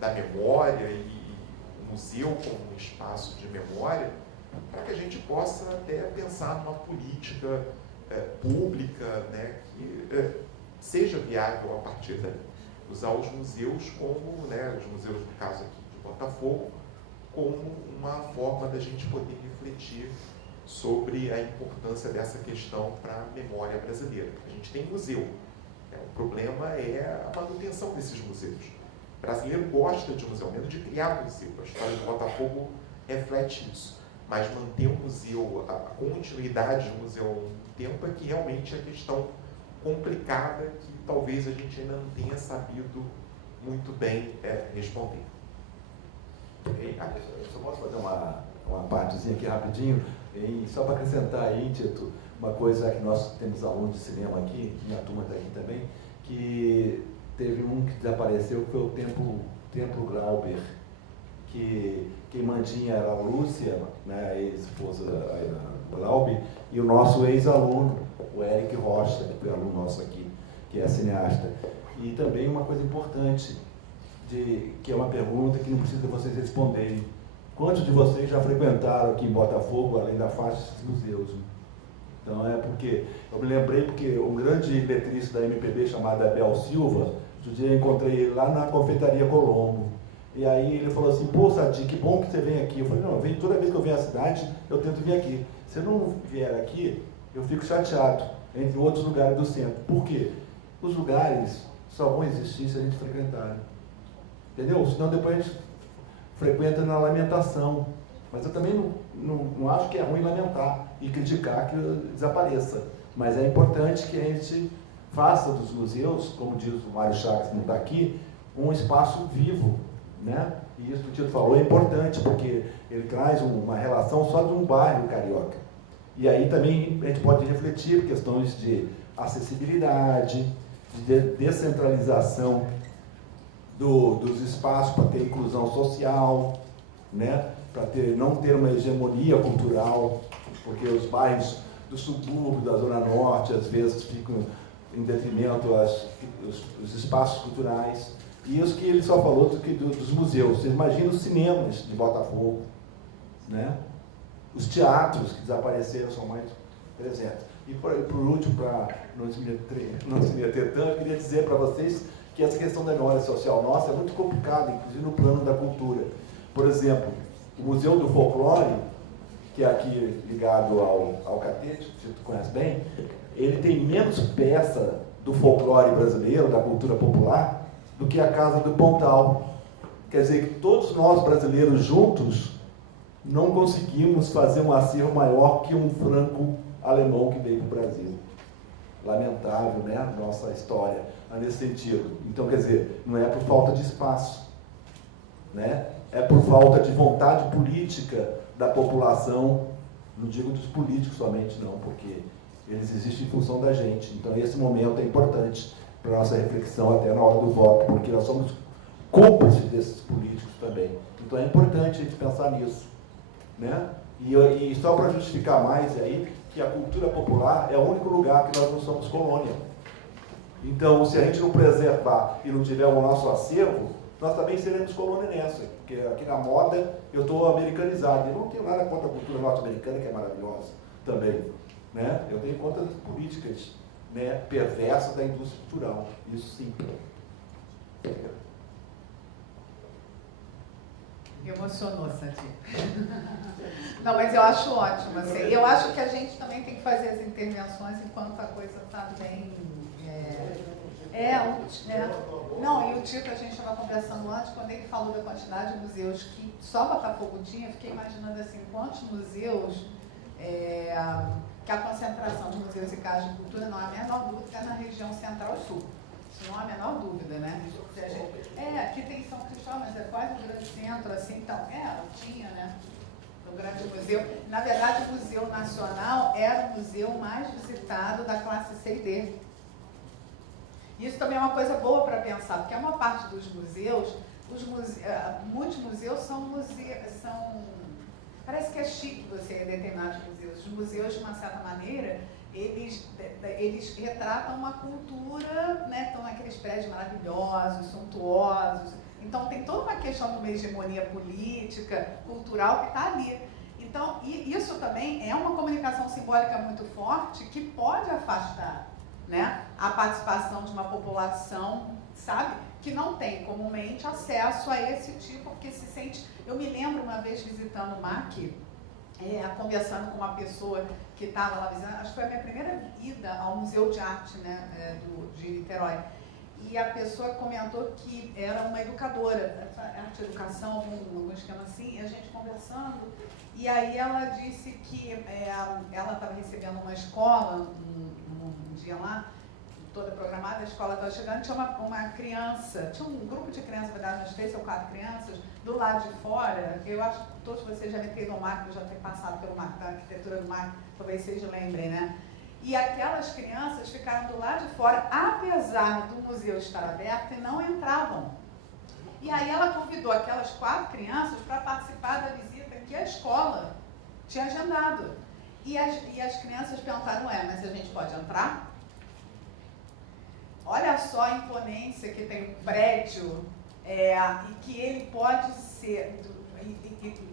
da memória e o museu como um espaço de memória para que a gente possa até pensar numa política pública, né, que seja viável a partir daí. Usar os museus como, né, os museus, no caso aqui de Botafogo, como uma forma da gente poder refletir sobre a importância dessa questão para a memória brasileira. A gente tem museu. O problema é a manutenção desses museus. O brasileiro gosta de museu, menos de criar museu. A história de Botafogo reflete isso. Mas manter o museu, a continuidade do museu há um tempo é que realmente é a questão complicada que talvez a gente ainda não tenha sabido muito bem responder. Eu só posso fazer uma partezinha aqui rapidinho, só para acrescentar aí, Tito, uma coisa que nós temos alunos de cinema aqui, minha turma está aqui também, que teve um que desapareceu, que foi o Templo Glauber, que quem mantinha era a Lúcia, né, a ex-esposa da Glauber, e o nosso ex-aluno, o Eric Rocha, que foi aluno nosso aqui, que é cineasta. E também uma coisa importante, que é uma pergunta que não precisa vocês responderem. Quantos de vocês já frequentaram aqui em Botafogo, além da faixa, esses museus? Então é porque, eu me lembrei porque um grande letrista da MPB chamado Abel Silva, outro dia eu encontrei ele lá na Confeitaria Colombo. E aí ele falou assim, pô, Sadi, que bom que você vem aqui. Eu falei, não, toda vez que eu venho à cidade, eu tento vir aqui. Se eu não vier aqui, eu fico chateado, entre outros lugares do centro. Por quê? Os lugares só vão existir se a gente frequentar. Entendeu? Senão depois a gente frequenta na lamentação. Mas eu também não acho que é ruim lamentar e criticar que desapareça. Mas é importante que a gente faça dos museus, como diz o Mário Chagas, que não está aqui, um espaço vivo, né? E isso que o Tito falou é importante, porque ele traz uma relação só de um bairro carioca. E aí também a gente pode refletir questões de acessibilidade, de descentralização dos espaços para ter inclusão social, né? Para não ter uma hegemonia cultural, porque os bairros do subúrbio, da Zona Norte, às vezes ficam em detrimento os espaços culturais. E isso que ele só falou dos museus. Você imagina os cinemas de Botafogo, né? Os teatros que desapareceram são mais presentes. E por último, para não se meter tanto, eu queria dizer para vocês que essa questão da memória social nossa é muito complicada, inclusive no plano da cultura. Por exemplo, o Museu do Folclore, que é aqui ligado ao Catete, que você conhece bem, ele tem menos peça do folclore brasileiro, da cultura popular, do que a Casa do Pontal. Quer dizer que todos nós brasileiros juntos não conseguimos fazer um acervo maior que um franco-alemão que veio para o Brasil. Lamentável, né, a nossa história nesse sentido. Então, quer dizer, não é por falta de espaço, né? É por falta de vontade política da população, não digo dos políticos somente não, porque eles existem em função da gente. Então, esse momento é importante para a nossa reflexão até na hora do voto, porque nós somos cúmplices desses políticos também. Então, é importante a gente pensar nisso, né? E só para justificar mais aí, que a cultura popular é o único lugar que nós não somos colônia. Então, se a gente não preservar e não tiver o nosso acervo, nós também seremos colônia nessa, porque aqui na moda eu estou americanizado, e não tenho nada contra a cultura norte-americana, que é maravilhosa também, né? Eu tenho contra as políticas, né, perversas da indústria cultural, isso sim. Me emocionou, Sadi. Não, mas eu acho ótimo. Assim, eu acho que a gente também tem que fazer as intervenções enquanto a coisa está bem... Não, e o Tito, a gente estava conversando antes, quando ele falou da quantidade de museus que só Botafogo tinha, eu fiquei imaginando assim, quantos museus, que a concentração de museus e casas de cultura não há a menor dúvida na região central-sul. Isso não há a menor dúvida, né? Aqui tem São Cristóvão, mas é quase um grande centro, assim, então, tinha, né? O grande museu. Na verdade, o Museu Nacional era o museu mais visitado da classe C e D. Isso também é uma coisa boa para pensar, porque a maior parte dos museus, muitos museus são... Parece que é chique você ir a determinados museus. Os museus, de uma certa maneira, eles retratam uma cultura, né? Estão naqueles prédios maravilhosos, suntuosos. Então, tem toda uma questão de uma hegemonia política, cultural, que está ali. Então, isso também é uma comunicação simbólica muito forte que pode afastar, né, a participação de uma população, sabe, que não tem comumente acesso a esse tipo, porque se sente... Eu me lembro uma vez visitando o MAC, conversando com uma pessoa que estava lá visitando, acho que foi a minha primeira ida ao Museu de Arte, né, de Niterói, e a pessoa comentou que era uma educadora, arte e educação, algum esquema assim, e a gente conversando, e aí ela disse que ela estava recebendo uma escola, um dia lá, toda programada, a escola estava chegando, tinha uma criança, tinha um grupo de crianças, na verdade, umas 3 ou 4 crianças, do lado de fora. Eu acho que todos vocês já devem ter ido ao MAC, eu já tenho passado pelo MAC, da arquitetura do MAC, talvez vocês lembrem, né? E aquelas crianças ficaram do lado de fora, apesar do museu estar aberto, e não entravam. E aí ela convidou aquelas 4 crianças para participar da visita que a escola tinha agendado. E as crianças perguntaram, mas a gente pode entrar? Olha só a imponência que tem o prédio, e que ele pode ser,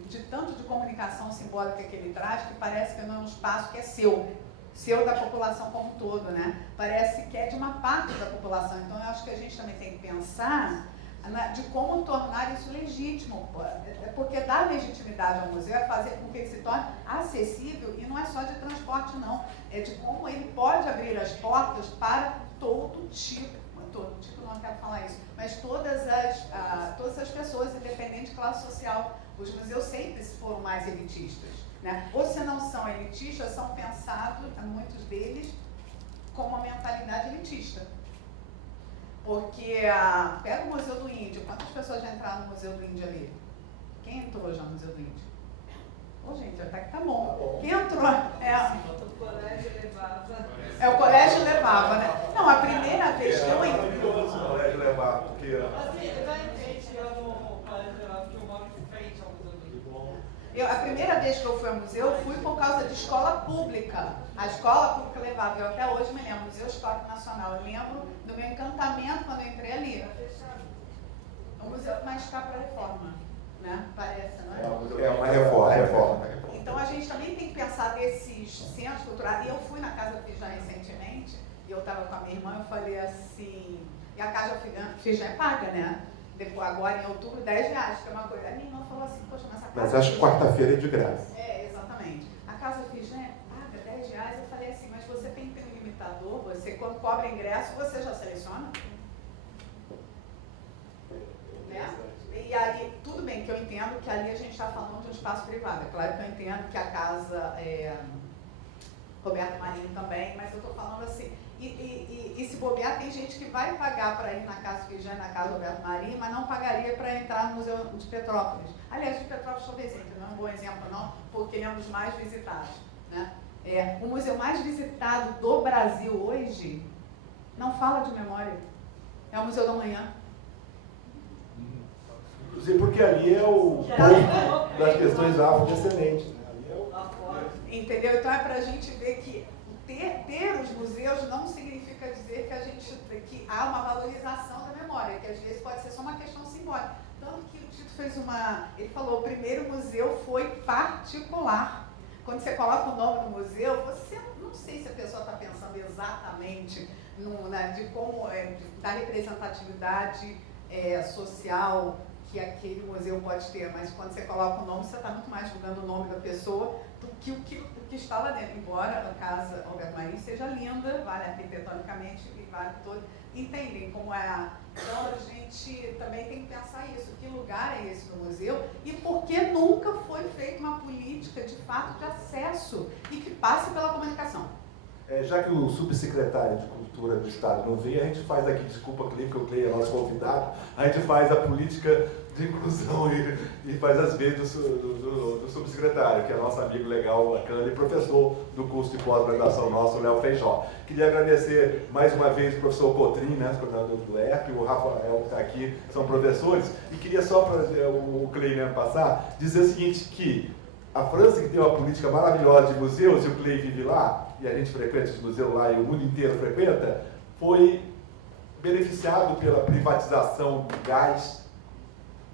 de tanto de comunicação simbólica que ele traz, que parece que não é um espaço que é seu. seu da população como um todo, né? Parece que é de uma parte da população. Então, eu acho que a gente também tem que pensar de como tornar isso legítimo, porque dar legitimidade ao museu é fazer com que ele se torne acessível, e não é só de transporte, não, é de como ele pode abrir as portas para todo tipo não quero falar isso, mas todas as pessoas, independente de classe social. Os museus sempre foram mais elitistas, né? Ou se não são elitistas, são pensados, muitos deles, com uma mentalidade elitista. Porque, pega o Museu do Índio, quantas pessoas já entraram no Museu do Índio ali? Quem entrou já no Museu do Índio? Ô, gente, até que tá bom. Quem entrou? O colégio levava. O colégio levava, né? Não, a primeira vez que eu entrei... O colégio levava, porque... Assim, eu já entrei tirando o colégio levava, porque eu moro de frente ao Museu do Índio. A primeira vez que eu fui ao museu, eu fui por causa de escola pública. A escola pública levava, eu até hoje me lembro, Museu Histórico Nacional. Eu lembro do meu encantamento quando eu entrei ali. O museu, mas está para reforma, né? Parece, não é? É uma reforma. Então a gente também tem que pensar desses centros culturais. E eu fui na Casa Fijã recentemente, e eu estava com a minha irmã, eu falei assim, e a Casa Fijã é paga, né? Depois, agora em outubro, R$10, que é uma coisa. A minha irmã falou assim, poxa, mas a casa... Mas acho que quarta-feira é de graça. Exatamente. A Casa Fijã paga R$10. Eu falei assim, mas você tem que ter um limitador, você quando cobra ingresso, você já seleciona? Né? E aí, tudo bem que eu entendo que ali a gente está falando de um espaço privado. É claro que eu entendo que a casa Roberto Marinho também, mas eu estou falando assim, e se bobear, tem gente que vai pagar para ir na Casa Fijã, na Casa Roberto Marinho, mas não pagaria para entrar no Museu de Petrópolis. Aliás, de Petrópolis, estou exemplo, não é um bom exemplo não, porque ele é um dos mais visitados, né? O museu mais visitado do Brasil hoje não fala de memória, é o Museu da Manhã. Inclusive porque ali é o ponto das questões afrodescendentes, né? Ali é o... Entendeu? Então é para a gente ver que ter os museus não significa dizer que há uma valorização da memória, que às vezes pode ser só uma questão simbólica. Tanto que o Tito fez ele falou, o primeiro museu foi particular. Quando você coloca o nome no museu, você não sei se a pessoa está pensando exatamente de como da representatividade social que aquele museu pode ter, mas quando você coloca o nome, você está muito mais divulgando o nome da pessoa do que o que está lá dentro. Embora a Casa Roberto Marinho seja linda, vale arquitetonicamente e vale todo. Entendem como é? Então a gente também tem que pensar isso. Que lugar é esse no museu? E por que nunca foi feita uma política de fato de acesso e que passe pela comunicação? Já que o subsecretário de Cultura do Estado não veio, a gente faz aqui, desculpa, que o Clay é nosso convidado, a gente faz a política de inclusão e faz as vezes do subsecretário, que é nosso amigo legal, bacana, e professor do curso de pós-graduação nosso, o Léo Feijó. Queria agradecer mais uma vez o professor Cotrim, né, coordenador do ERP, o Rafael que está aqui, são professores, e queria só para o Clay mesmo passar, dizer o seguinte, que a França, que tem uma política maravilhosa de museus, e o Clay vive lá, e a gente frequenta esse museu lá e o mundo inteiro frequenta, foi beneficiado pela privatização do gás,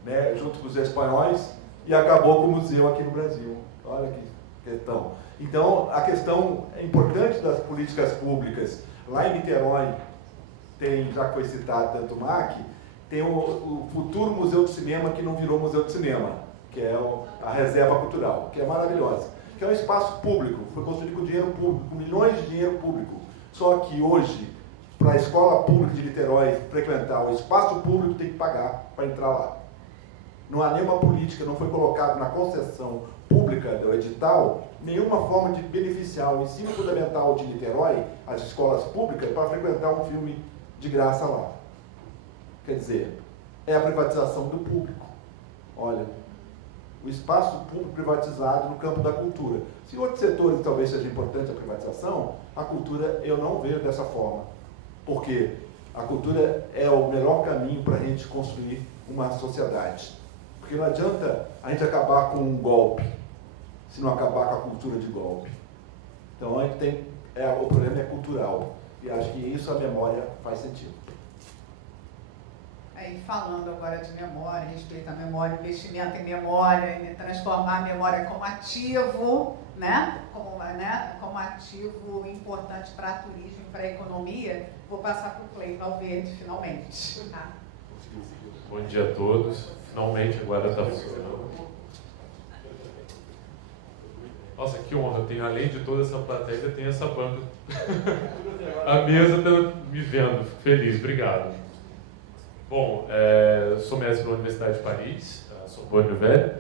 né, junto com os espanhóis, e acabou com o museu aqui no Brasil. Olha que questão. Então, a questão importante das políticas públicas, lá em Niterói, já que foi citado tanto o MAC, tem o futuro Museu do Cinema, que não virou Museu de Cinema, que é a Reserva Cultural, que é maravilhosa, que é um espaço público, foi construído com dinheiro público, com milhões de dinheiro público. Só que hoje, para a escola pública de Niterói frequentar o espaço público, tem que pagar para entrar lá. Não há nenhuma política, não foi colocado na concessão pública do edital, nenhuma forma de beneficiar o ensino fundamental de Niterói, as escolas públicas, para frequentar um filme de graça lá. Quer dizer, é a privatização do público. Olha, o espaço público privatizado no campo da cultura. Se outros setores talvez seja importante a privatização, a cultura eu não vejo dessa forma. Porque a cultura é o melhor caminho para a gente construir uma sociedade. Porque não adianta a gente acabar com um golpe, se não acabar com a cultura de golpe. Então a gente tem, o problema é cultural. E acho que isso a memória faz sentido. Aí, falando agora de memória, respeito à memória, investimento em memória, e transformar a memória como ativo, né, como ativo importante para turismo e para a economia. Vou passar para o Cleiton Valverde, finalmente. Bom dia a todos. Finalmente agora está funcionando. Nossa, que honra. Tenho, além de toda essa plateia, tem essa banca. A mesa está me vendo. Fico feliz. Obrigado. Bom, sou mestre pela Universidade de Paris, Sorbonne Nouvelle,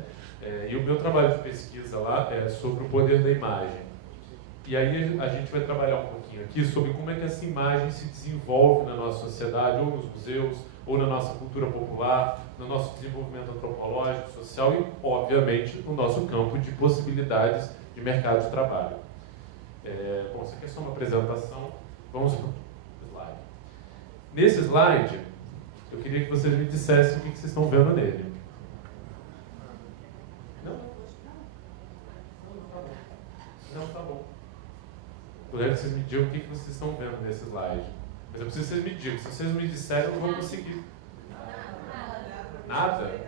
e o meu trabalho de pesquisa lá é sobre o poder da imagem. E aí a gente vai trabalhar um pouquinho aqui sobre como é que essa imagem se desenvolve na nossa sociedade, ou nos museus, ou na nossa cultura popular, no nosso desenvolvimento antropológico, social e, obviamente, no nosso campo de possibilidades de mercado de trabalho. Bom, isso aqui é só uma apresentação. Vamos para o slide. Nesse slide, eu queria que vocês me dissessem o que vocês estão vendo nele. Não? Não, tá bom. Eu quero que vocês me digam o que vocês estão vendo nesse slide. Mas eu preciso que vocês me digam. Se vocês me disserem, eu não vou conseguir. Nada?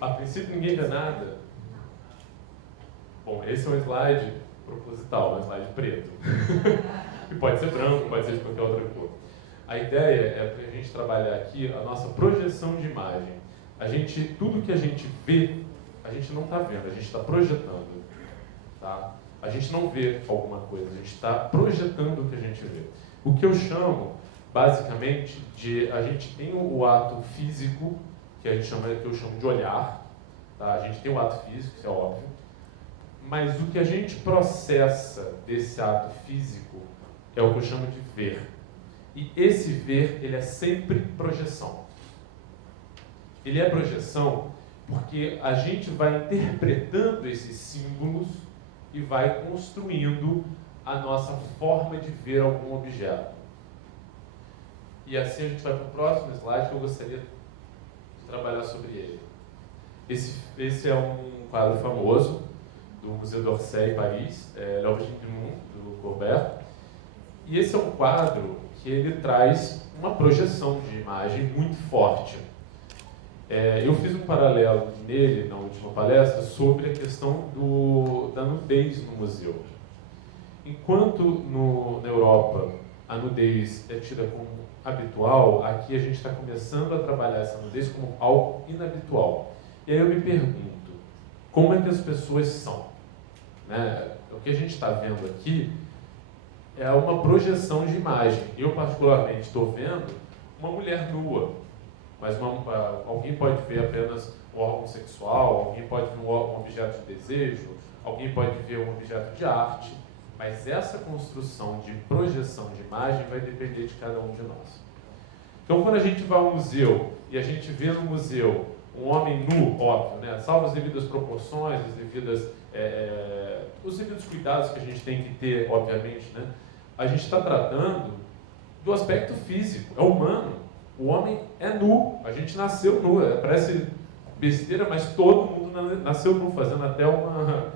A princípio ninguém vê nada. Bom, esse é um slide proposital, um slide preto. E pode ser branco, pode ser de qualquer outra cor. A ideia é para a gente trabalhar aqui a nossa projeção de imagem. Tudo que a gente vê, a gente não está vendo, a gente está projetando. Tá? A gente não vê alguma coisa, a gente está projetando o que a gente vê. O que eu chamo, basicamente, a gente tem o ato físico, que eu chamo de olhar. Tá? A gente tem o ato físico, isso é óbvio. Mas o que a gente processa desse ato físico é o que eu chamo de ver. E esse ver, ele é sempre projeção. Ele é projeção porque a gente vai interpretando esses símbolos e vai construindo a nossa forma de ver algum objeto. E assim a gente vai para o próximo slide que eu gostaria de trabalhar sobre ele. Esse é um quadro famoso do Museu d'Orsay, em Paris, L'Origine du Monde, do Courbet. E esse é um quadro que ele traz uma projeção de imagem muito forte. Eu fiz um paralelo nele, na última palestra, sobre a questão da nudez no museu. Enquanto na Europa a nudez é tida como habitual, aqui a gente está começando a trabalhar essa nudez como algo inabitual. E aí eu me pergunto, como é que as pessoas são? Né? O que a gente está vendo aqui é uma projeção de imagem. Eu, particularmente, estou vendo uma mulher nua, mas alguém pode ver apenas um órgão sexual, alguém pode ver um objeto de desejo, alguém pode ver um objeto de arte, mas essa construção de projeção de imagem vai depender de cada um de nós. Então, quando a gente vai ao museu e a gente vê no museu um homem nu, óbvio, né, salvo as devidas proporções, os devidos cuidados que a gente tem que ter, obviamente, né, a gente está tratando do aspecto físico, é humano. O homem é nu, a gente nasceu nu, parece besteira, mas todo mundo nasceu nu, fazendo até uma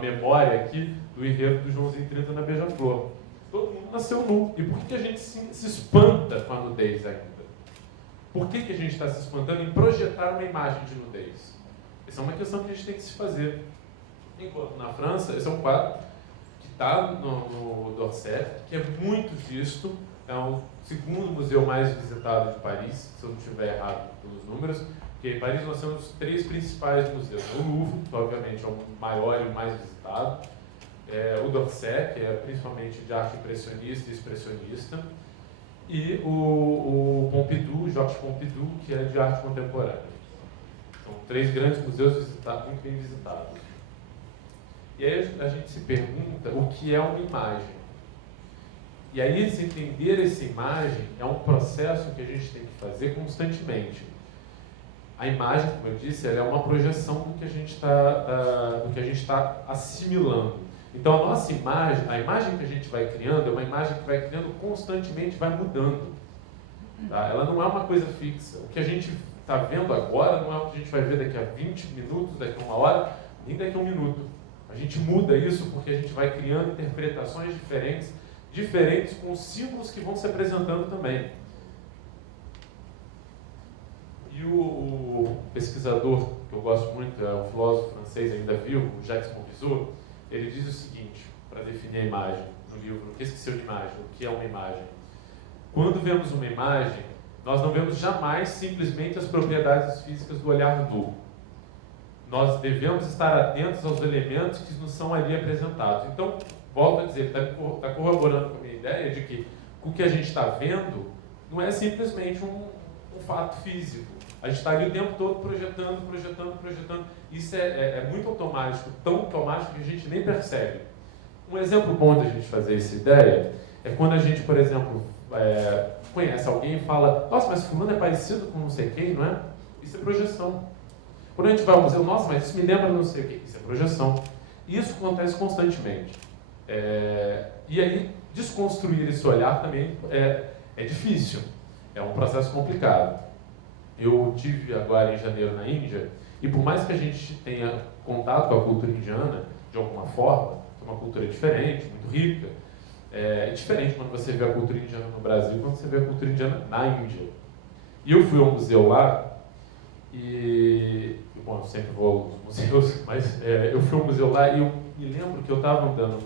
memória aqui do enredo do Joãozinho 30 na Beija-Flor. Todo mundo nasceu nu. E por que a gente se espanta com a nudez ainda? Por que a gente está se espantando em projetar uma imagem de nudez? Essa é uma questão que a gente tem que se fazer. Enquanto na França, esse é um quadro que está no d'Orsay, que é muito visto, é o segundo museu mais visitado de Paris, se eu não estiver errado pelos números, porque em Paris nós temos 3 principais museus. O Louvre, que obviamente é o maior e o mais visitado, o d'Orsay, que é principalmente de arte impressionista e expressionista, e o Pompidou, Georges Pompidou, que é de arte contemporânea. São 3 grandes museus muito bem visitados. E aí a gente se pergunta o que é uma imagem. E aí, se entender essa imagem, é um processo que a gente tem que fazer constantemente. A imagem, como eu disse, ela é uma projeção do que a gente está assimilando. Então, a nossa imagem, a imagem que a gente vai criando, é uma imagem que vai criando constantemente, vai mudando. Tá? Ela não é uma coisa fixa. O que a gente está vendo agora não é o que a gente vai ver daqui a 20 minutos, daqui a 1 hora, nem daqui a 1 minuto. A gente muda isso porque a gente vai criando interpretações diferentes diferentes com os símbolos que vão se apresentando também. E o pesquisador, que eu gosto muito, é um filósofo francês ainda vivo, Jacques Monpizou, ele diz o seguinte, para definir a imagem no livro, O que esqueceu de imagem, o que é uma imagem? Quando vemos uma imagem, nós não vemos jamais simplesmente as propriedades físicas do olhar nu. Nós devemos estar atentos aos elementos que nos são ali apresentados. Então, volto a dizer, está corroborando com a minha ideia de que o que a gente está vendo não é simplesmente um fato físico. A gente está ali o tempo todo projetando. Isso é muito automático, tão automático que a gente nem percebe. Um exemplo bom da gente fazer essa ideia é quando a gente, por exemplo, conhece alguém e fala: nossa, mas fulano é parecido com não sei quem, não é? Isso é projeção. Quando a gente vai ao museu, nossa, mas isso me lembra não sei o quê. Isso é projeção. Isso acontece constantemente. E aí, desconstruir esse olhar também é difícil. É um processo complicado. Eu tive agora em janeiro na Índia, e por mais que a gente tenha contato com a cultura indiana, de alguma forma, é uma cultura diferente, muito rica. É diferente quando você vê a cultura indiana no Brasil e quando você vê a cultura indiana na Índia. E eu fui ao museu lá, bom, eu sempre vou aos museus, mas eu fui ao museu lá e eu me lembro que eu estava andando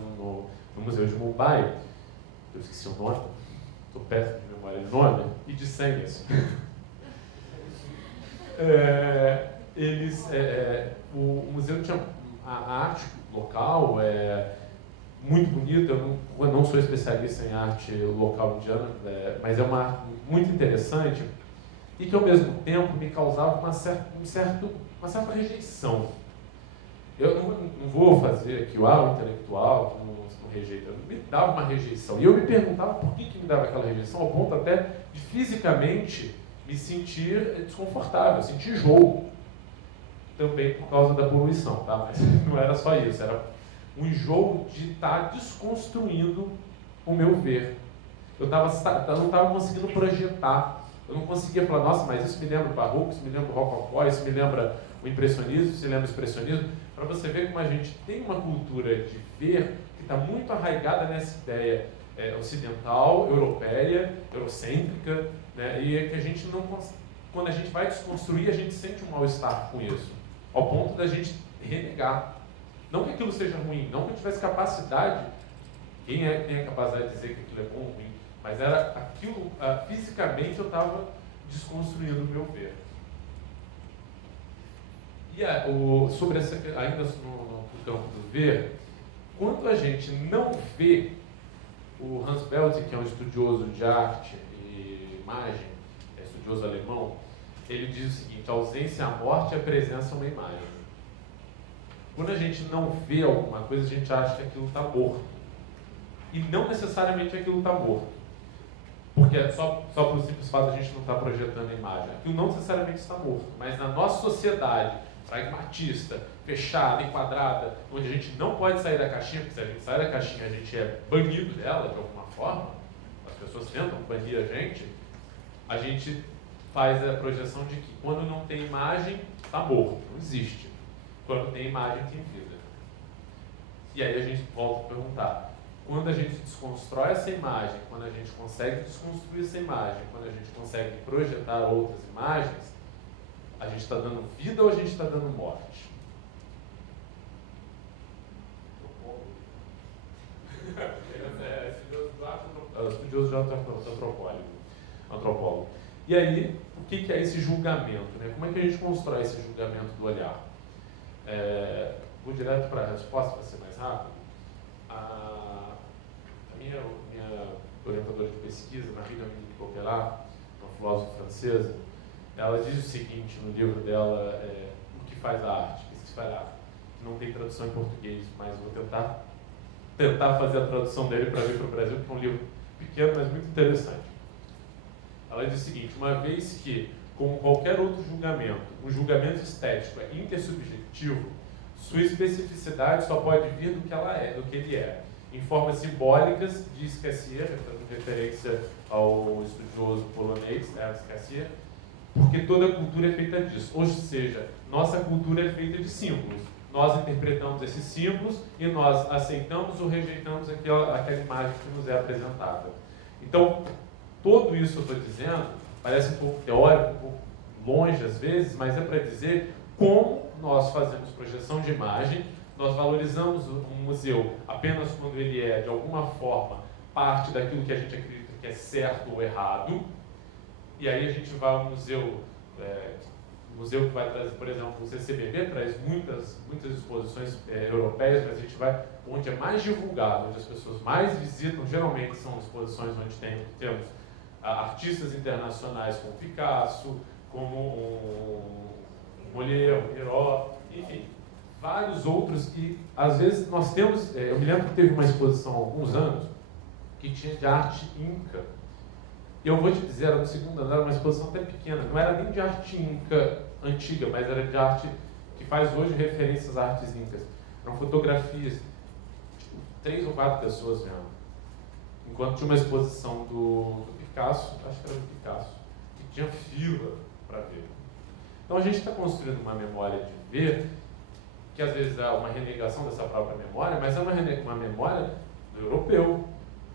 no museu de Mumbai, eu esqueci o nome, estou péssimo de memória de nome, e de senhas. O museu tinha a arte local, muito bonita. Eu não sou especialista em arte local indiana, mas é uma arte muito interessante e que ao mesmo tempo me causava uma certa rejeição. Eu não vou fazer aqui o intelectual, não rejeita, me dava uma rejeição. E eu me perguntava por que me dava aquela rejeição, ao ponto até de fisicamente me sentir desconfortável, sentir enjoo. Também por causa da poluição, tá? Mas não era só isso, era um enjoo de estar desconstruindo o meu ver. Eu não estava conseguindo projetar. Eu não conseguia falar, nossa, mas isso me lembra o barroco, isso me lembra o rococó, isso me lembra o impressionismo, isso me lembra o expressionismo. Para você ver como a gente tem uma cultura de ver que está muito arraigada nessa ideia ocidental, europeia, eurocêntrica, né? E que a gente não, quando a gente vai desconstruir, a gente sente um mal-estar com isso, ao ponto da gente renegar. Não que aquilo seja ruim, não que eu tivesse capacidade, quem tem a capacidade de dizer que aquilo é bom ou ruim, mas era aquilo, fisicamente eu estava desconstruindo o meu ver. E sobre ainda no campo do ver, quando a gente não vê, o Hans Belzig, que é um estudioso de arte e imagem, estudioso alemão, ele diz o seguinte: a ausência e a morte é a presença uma imagem. Quando a gente não vê alguma coisa, a gente acha que aquilo está morto. E não necessariamente aquilo está morto. Porque só por simples fato a gente não está projetando a imagem. Aquilo não necessariamente está morto. Mas na nossa sociedade pragmatista, fechada, enquadrada, onde a gente não pode sair da caixinha, porque se a gente sai da caixinha a gente é banido dela de alguma forma, as pessoas tentam banir a gente faz a projeção de que quando não tem imagem, está morto, não existe. Quando tem imagem, tem vida. E aí a gente volta a perguntar, quando a gente desconstrói essa imagem, quando a gente consegue desconstruir essa imagem, quando a gente consegue projetar outras imagens, a gente está dando vida ou a gente está dando morte? Estudioso de antropólogo. E aí, o que é esse julgamento? Né? Como é que a gente constrói esse julgamento do olhar? Vou direto para a resposta, para ser mais rápido. A minha orientadora de pesquisa, Marie-Dominique Coquelin, uma filósofa francesa, ela diz o seguinte no livro dela, O que faz a arte, que faz a arte. Não tem tradução em português, mas vou tentar fazer a tradução dele para vir para o Brasil, porque é um livro pequeno, mas muito interessante. Ela diz o seguinte: uma vez que, como qualquer outro julgamento, o julgamento estético é intersubjetivo, sua especificidade só pode vir do que ele é. Em formas simbólicas, diz Cassirer, fazendo referência ao estudioso polonês, Ernst Cassirer, porque toda cultura é feita disso. Ou seja, nossa cultura é feita de símbolos. nós interpretamos esses símbolos e nós aceitamos ou rejeitamos aquela imagem que nos é apresentada. Então, tudo isso que eu estou dizendo parece um pouco teórico, um pouco longe às vezes, mas é para dizer como nós fazemos projeção de imagem, nós valorizamos um museu apenas quando ele é, de alguma forma, parte daquilo que a gente acredita que é certo ou errado, e aí a gente vai ao museu, museu que vai trazer, por exemplo, o CCBB traz muitas exposições europeias, mas a gente vai onde é mais divulgado, onde as pessoas mais visitam, geralmente são exposições onde temos artistas internacionais como Picasso, como Molière, Miró, enfim, vários outros, e às vezes nós temos, eu me lembro que teve uma exposição há alguns anos, que tinha de arte inca. E eu vou te dizer, era no segundo andar, uma exposição até pequena, não era nem de arte inca antiga, mas era de arte que faz hoje referências às artes incas. Eram fotografias, tipo, 3 ou 4 pessoas vendo. Enquanto tinha uma exposição do Picasso, acho que era do Picasso, que tinha fila para ver. Então a gente está construindo uma memória de ver, que às vezes é uma renegação dessa própria memória, mas é uma memória do europeu,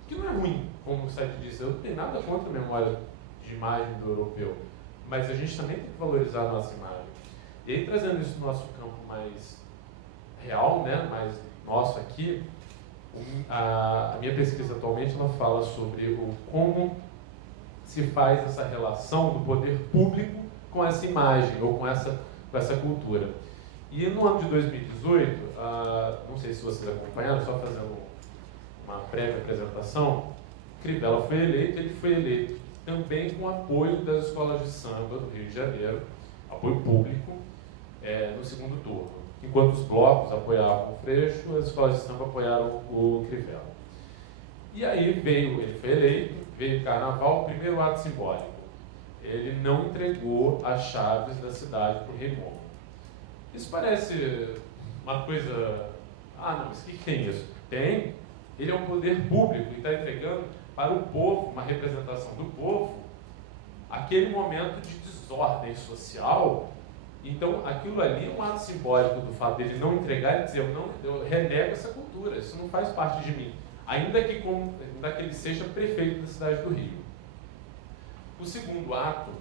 que não é ruim, como o Sadi disse. Eu não tenho nada contra a memória de imagem do europeu, mas a gente também tem que valorizar a nossa imagem. E aí, trazendo isso no nosso campo mais real, né, mais nosso aqui, a minha pesquisa atualmente ela fala sobre como se faz essa relação do poder público com essa imagem ou com essa cultura. E no ano de 2018, não sei se vocês acompanharam, só fazendo uma prévia apresentação, Crivella foi eleito, ele foi eleito também com apoio das escolas de samba do Rio de Janeiro, apoio público, no segundo turno. Enquanto os blocos apoiavam o Freixo, as escolas de samba apoiaram o Crivella. E aí ele foi eleito, veio o Carnaval, o primeiro ato simbólico. Ele não entregou as chaves da cidade para o Rei Momo. Isso parece uma coisa... Ah, não, mas o que tem isso? Tem. Ele é um poder público e está entregando para o povo, uma representação do povo, aquele momento de desordem social. Então, aquilo ali é um ato simbólico do fato dele não entregar e dizer, eu renego essa cultura, isso não faz parte de mim, ainda que ele seja prefeito da cidade do Rio. O segundo ato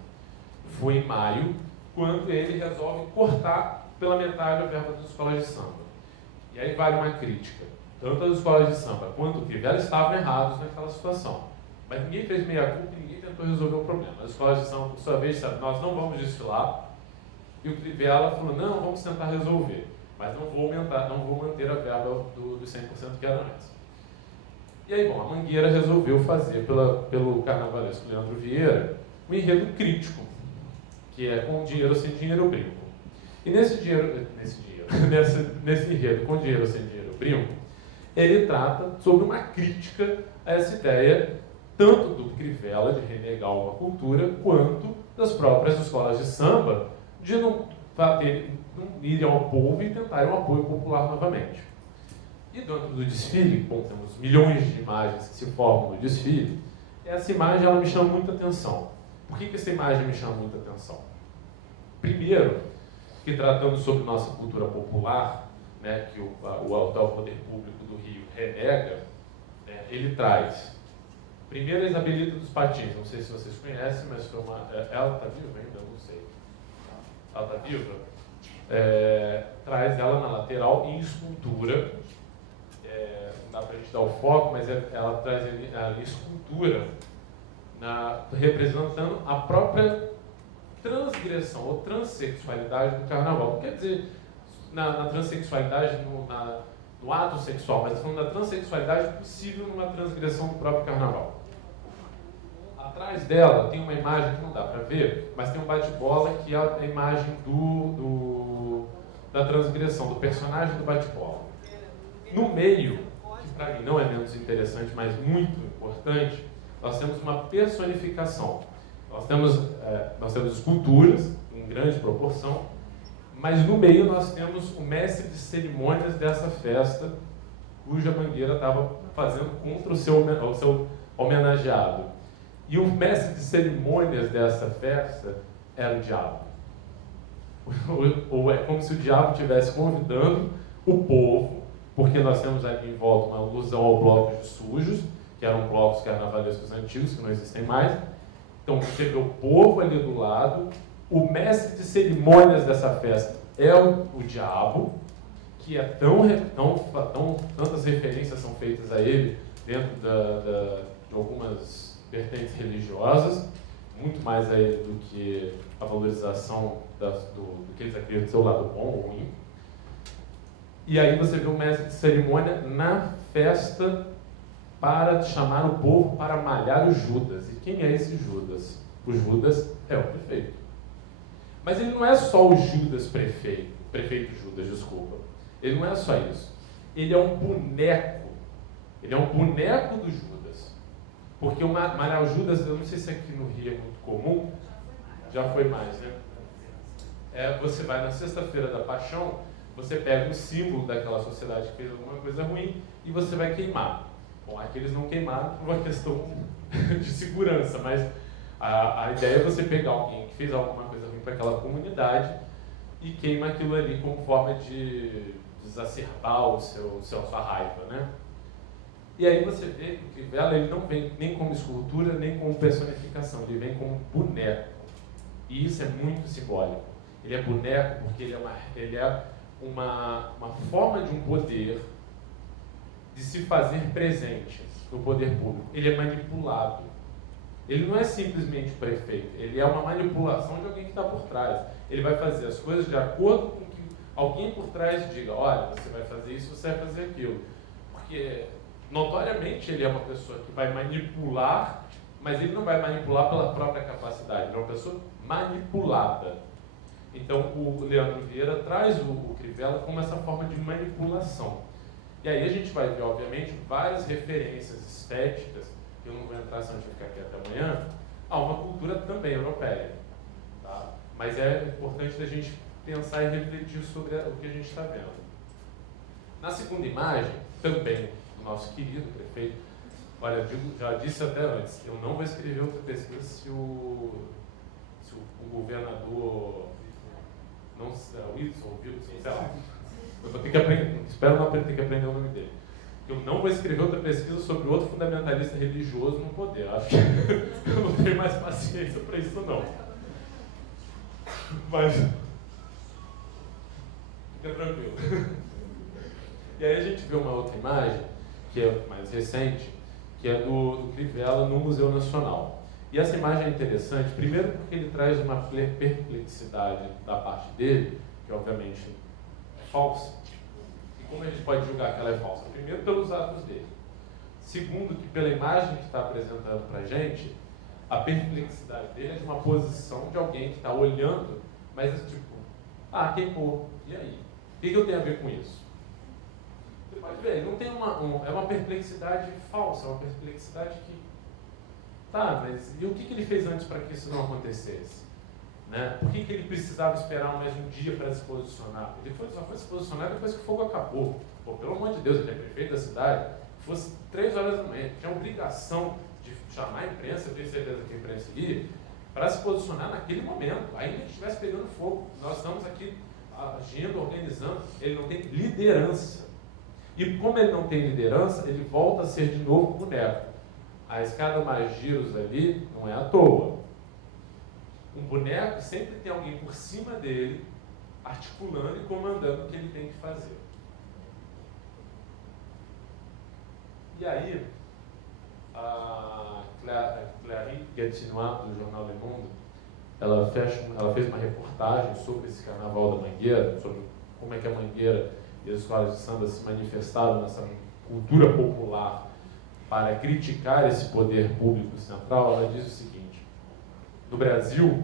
foi em maio, quando ele resolve cortar pela metade a verba das escolas de samba. E aí vale uma crítica. Tanto as escolas de samba quanto o Crivella estavam errados naquela situação. Mas ninguém fez meia-culpa e ninguém tentou resolver o problema. As escolas de samba, por sua vez, disseram, nós não vamos desfilar. E o Crivella falou, não, vamos tentar resolver. Mas não vou manter a verba dos 100% que era antes. E aí, bom, a Mangueira resolveu fazer pelo carnavalesco Leandro Vieira um enredo crítico, que é com dinheiro ou sem dinheiro eu brinco. E nesse enredo, com dinheiro ou sem dinheiro eu brinco, ele trata sobre uma crítica a essa ideia, tanto do Crivella de renegar uma cultura, quanto das próprias escolas de samba, de não irem ao povo e tentarem um apoio popular novamente. E dentro do desfile, bom, temos milhões de imagens que se formam no desfile, essa imagem ela me chama muita atenção. Por que essa imagem me chama muita atenção? Primeiro, que tratando sobre nossa cultura popular, né, que o atual poder público do Rio renega, né, ele traz, primeiro, a Isabelita dos Patins, não sei se vocês conhecem, mas foi ela está viva ainda? Não sei. Ela está viva? Traz ela na lateral em escultura, não dá para a gente dar o foco, mas ela traz ali escultura, representando a própria transgressão ou transexualidade do carnaval. Quer dizer, na transexualidade, no ato sexual, mas falando da transexualidade possível numa transgressão do próprio carnaval. Atrás dela tem uma imagem que não dá para ver, mas tem um bate-bola que é a imagem da transgressão, do personagem do bate-bola. No meio, que para mim não é menos interessante, mas muito importante, nós temos uma personificação. Nós temos esculturas, em grande proporção, mas no meio nós temos o mestre de cerimônias dessa festa, cuja Mangueira estava fazendo contra o seu homenageado. E o mestre de cerimônias dessa festa era o diabo. Ou é como se o diabo estivesse convidando o povo, porque nós temos ali em volta uma alusão ao bloco de sujos, que eram blocos carnavalescos antigos, que não existem mais. Então, você vê o povo ali do lado, o mestre de cerimônias dessa festa é o diabo, que é tantas referências são feitas a ele dentro de algumas vertentes religiosas, muito mais a ele do que a valorização do que eles acreditam do seu lado bom ou ruim. E aí você vê o mestre de cerimônia na festa para chamar o povo para malhar o Judas. E quem é esse Judas? O Judas é o prefeito. Mas ele não é só o Judas prefeito Judas, desculpa. Ele não é só isso. Ele é um boneco. Ele é um boneco do Judas. Porque o malhar o Judas, eu não sei se aqui no Rio é muito comum, já foi mais, né? Você vai na sexta-feira da Paixão, você pega o símbolo daquela sociedade que fez alguma coisa ruim e você vai queimar. Bom, aqui eles não queimaram por uma questão de segurança, mas a ideia é você pegar alguém que fez alguma coisa ruim para aquela comunidade e queima aquilo ali como forma de exacerbar sua raiva, né? E aí você vê que o Crivella ele não vem nem como escultura, nem como personificação, ele vem como boneco. E isso é muito simbólico. Ele é boneco porque ele é uma forma de um poder de se fazer presente no poder público. Ele é manipulado. Ele não é simplesmente prefeito, ele é uma manipulação de alguém que está por trás. Ele vai fazer as coisas de acordo com que alguém por trás diga, olha, você vai fazer isso, você vai fazer aquilo. Porque, notoriamente, ele é uma pessoa que vai manipular, mas ele não vai manipular pela própria capacidade, ele é uma pessoa manipulada. Então, o Leandro Vieira traz o Crivella como essa forma de manipulação. E aí a gente vai ver, obviamente, várias referências estéticas, que eu não vou entrar se a gente ficar aqui até amanhã, a uma cultura também europeia. Tá? Mas é importante a gente pensar e refletir sobre o que a gente está vendo. Na segunda imagem, também do nosso querido prefeito, olha, já disse até antes, eu não vou escrever outra pesquisa se o governador, não sei, Wilson, sei lá, eu vou ter que aprender, espero não ter que aprender o nome dele. Eu não vou escrever outra pesquisa sobre outro fundamentalista religioso no poder. Acho que eu não tenho mais paciência para isso, não. Mas, fica tranquilo. E aí a gente vê uma outra imagem, que é mais recente, que é do Crivella no Museu Nacional. E essa imagem é interessante, primeiro porque ele traz uma perplexidade da parte dele, que obviamente é falsa. E como a gente pode julgar que ela é falsa? Primeiro, pelos atos dele. Segundo, que pela imagem que está apresentando para a gente, a perplexidade dele é de uma posição de alguém que está olhando, mas é tipo, queimou, e aí? O que eu tenho a ver com isso? Você pode ver, não tem é uma perplexidade falsa, é uma perplexidade que mas e o que ele fez antes para que isso não acontecesse? Né? Por que ele precisava esperar mais um dia para se posicionar? Ele só foi se posicionar depois que o fogo acabou. Pô, pelo amor de Deus, ele é prefeito da cidade. Fosse 3 horas da manhã, tinha a obrigação de chamar a imprensa, eu tenho certeza que a imprensa iria, para se posicionar naquele momento, ainda que estivesse pegando fogo. Nós estamos aqui agindo, organizando. Ele não tem liderança. E como ele não tem liderança, ele volta a ser de novo boneco. A escada mais giros ali não é à toa. Um boneco sempre tem alguém por cima dele, articulando e comandando o que ele tem que fazer. E aí, a Clary Gatinois, do jornal Le Monde, ela fez uma reportagem sobre esse carnaval da Mangueira, sobre como é que a Mangueira e as escolas de samba se manifestaram nessa cultura popular para criticar esse poder público central. Ela diz o seguinte: no Brasil,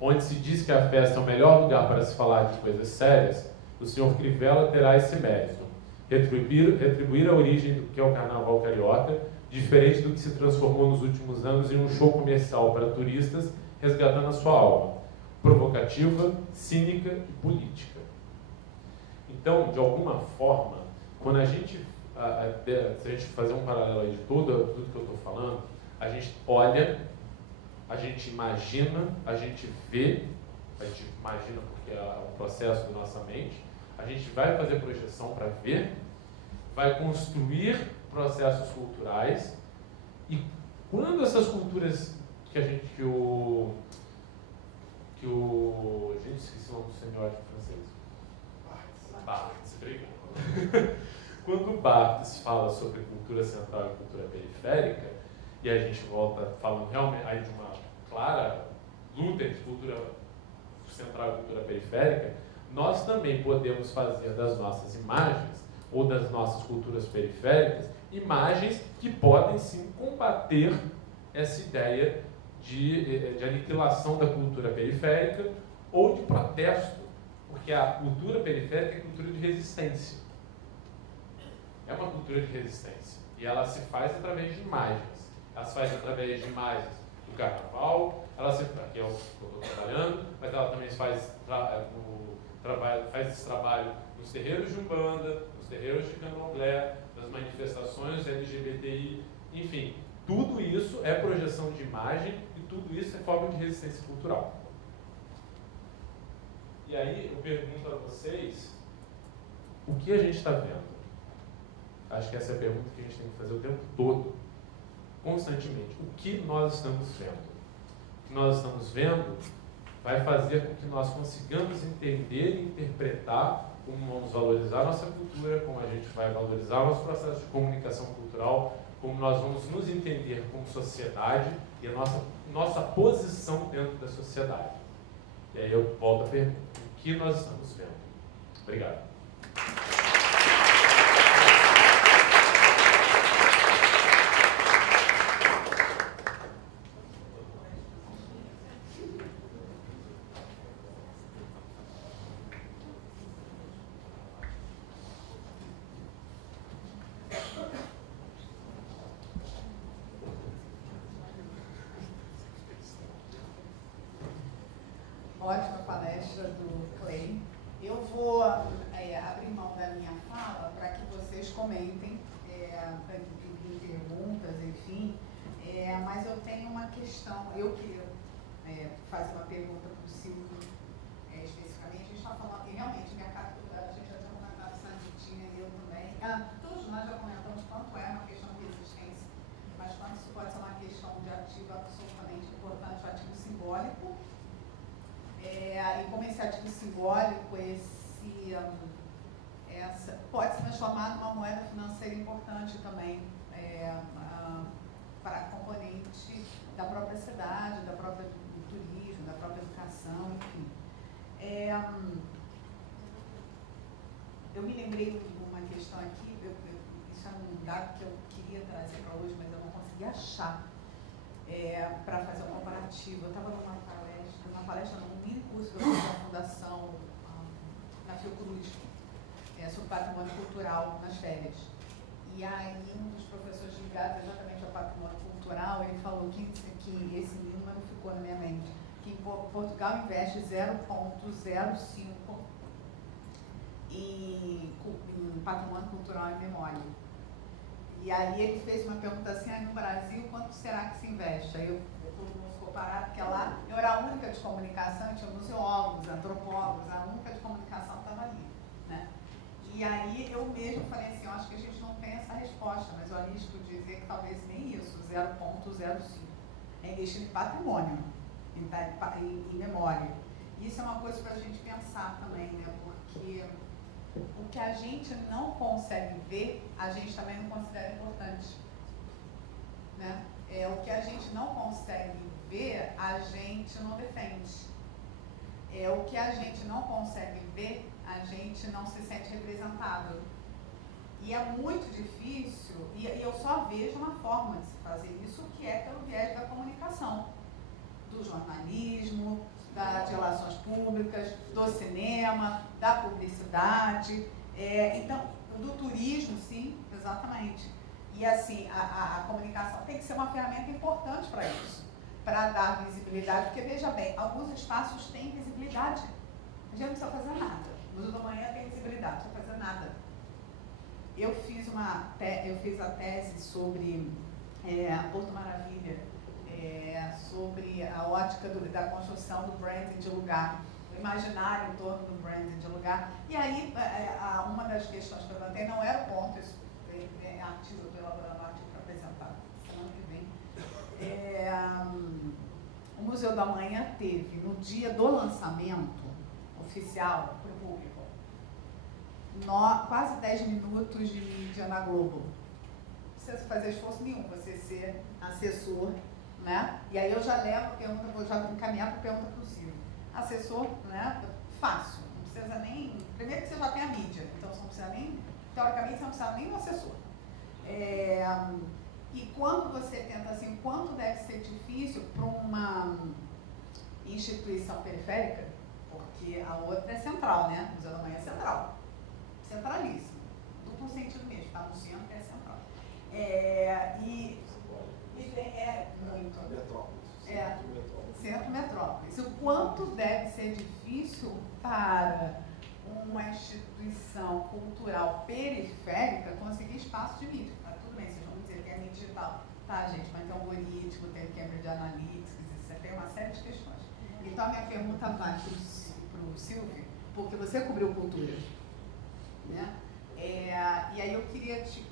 onde se diz que a festa é o melhor lugar para se falar de coisas sérias, o senhor Crivella terá esse mérito: retribuir a origem do que é o carnaval carioca, diferente do que se transformou nos últimos anos em um show comercial para turistas, resgatando a sua alma, provocativa, cínica e política. Então, de alguma forma, quando a gente, se a gente fazer um paralelo aí de tudo que eu estou falando, a gente olha, a gente imagina, a gente vê a gente imagina porque é um processo da nossa mente, a gente vai fazer projeção para ver, vai construir processos culturais, e quando essas culturas gente, esqueci o nome do semiótico francês. Barthes, obrigado. Quando Barthes fala sobre cultura central e cultura periférica, e a gente volta falando realmente aí de uma clara luta entre cultura central e cultura periférica, nós também podemos fazer das nossas imagens, ou das nossas culturas periféricas, imagens que podem sim combater essa ideia de aniquilação da cultura periférica ou de protesto, porque a cultura periférica é cultura de resistência. É uma cultura de resistência. E ela se faz através de imagens. Ela se faz através de imagens do carnaval, aqui é o que eu estou trabalhando, mas ela também faz esse trabalho nos terreiros de Umbanda, nos terreiros de Candomblé, nas manifestações LGBTI, enfim, tudo isso é projeção de imagem e tudo isso é forma de resistência cultural. E aí eu pergunto a vocês, o que a gente está vendo? Acho que essa é a pergunta que a gente tem que fazer o tempo todo, constantemente. O que nós estamos vendo? O que nós estamos vendo vai fazer com que nós consigamos entender e interpretar como vamos valorizar a nossa cultura, como a gente vai valorizar o nosso processo de comunicação cultural, como nós vamos nos entender como sociedade e a nossa posição dentro da sociedade. E aí eu volto à pergunta, o que nós estamos vendo? Obrigado. Ótima palestra do Clay. Eu vou abrir mão da minha fala para que vocês comentem, em perguntas, enfim. Mas eu tenho uma questão, eu queria fazer uma pergunta para o Silvio, especificamente. A gente está falando, e realmente, minha captura, a gente já tinha comentado, Sanditinha e eu também. Todos nós já comentamos quanto é uma questão de resistência, mas quanto isso pode ser uma questão de ativo absolutamente importante, o ativo simbólico. E como esse ativo simbólico, pode se transformar numa moeda financeira importante também, para a componente da própria cidade, da própria do turismo, da própria educação, enfim. Eu me lembrei de uma questão aqui, isso é um dado que eu queria trazer para hoje, mas eu não consegui achar, para fazer um comparativo. Eu estava num mini curso que eu fiz na Fundação, na Fiocruz, sobre patrimônio cultural nas férias. E aí um dos professores ligados exatamente ao patrimônio cultural, ele falou que esse número ficou na minha mente, que Portugal investe 0,05 em patrimônio cultural e memória. E aí ele fez uma pergunta assim, no Brasil, quanto será que se investe? Aí todo mundo ficou parado, porque lá eu era a única de comunicação, tinha museólogos, antropólogos, a única de comunicação estava ali, né? E aí eu mesmo falei assim, eu acho que a gente não tem essa resposta, mas eu arrisco dizer que talvez nem isso, 0,05. É investir em patrimônio, em memória. Isso é uma coisa para a gente pensar também, né? Porque o que a gente não consegue ver, a gente também não considera importante, né? O que a gente não consegue ver, a gente não defende. O que a gente não consegue ver, a gente não se sente representado. E é muito difícil, e eu só vejo uma forma de se fazer isso, que é pelo viés da comunicação, do jornalismo, das relações públicas, do cinema, da publicidade, então, do turismo, sim, exatamente. E assim, a comunicação tem que ser uma ferramenta importante para isso, para dar visibilidade, porque veja bem, alguns espaços têm visibilidade, a gente não precisa fazer nada. Museu da Manhã tem visibilidade, não precisa fazer nada. Eu fiz a tese sobre Porto Maravilha, sobre a ótica da construção do branding de lugar, o imaginário em torno do branding de lugar. E aí, uma das questões que eu levantei não era o ponto, isso é artigo, eu estou elaborando um artigo para apresentar semana que vem. O Museu da Manhã teve, no dia do lançamento oficial para o público, quase 10 minutos de mídia na Globo. Não precisa fazer esforço nenhum, você ser assessor, né? E aí eu já levo a pergunta, vou já encaminhar para a pergunta possível. Assessor, né? Fácil, não precisa nem... Primeiro que você já tem a mídia, então você não precisa nem... Teoricamente, você não precisa nem do assessor. E quando você tenta assim, quanto deve ser difícil para uma instituição periférica, porque a outra é central, né? O Museu da Manhã é central. Centralíssimo. Duplo sentido mesmo, está no centro, é central. Muito. Centro metrópolis. O quanto deve ser difícil para uma instituição cultural periférica conseguir espaço de mídia. Tá, tudo bem, vocês vão dizer que é mídia digital. Tá, gente, mas tem algoritmo, tem Cambridge Analytics, isso tem uma série de questões. Então, a minha pergunta vai para o Silvio, porque você cobriu cultura. Né? E aí eu queria te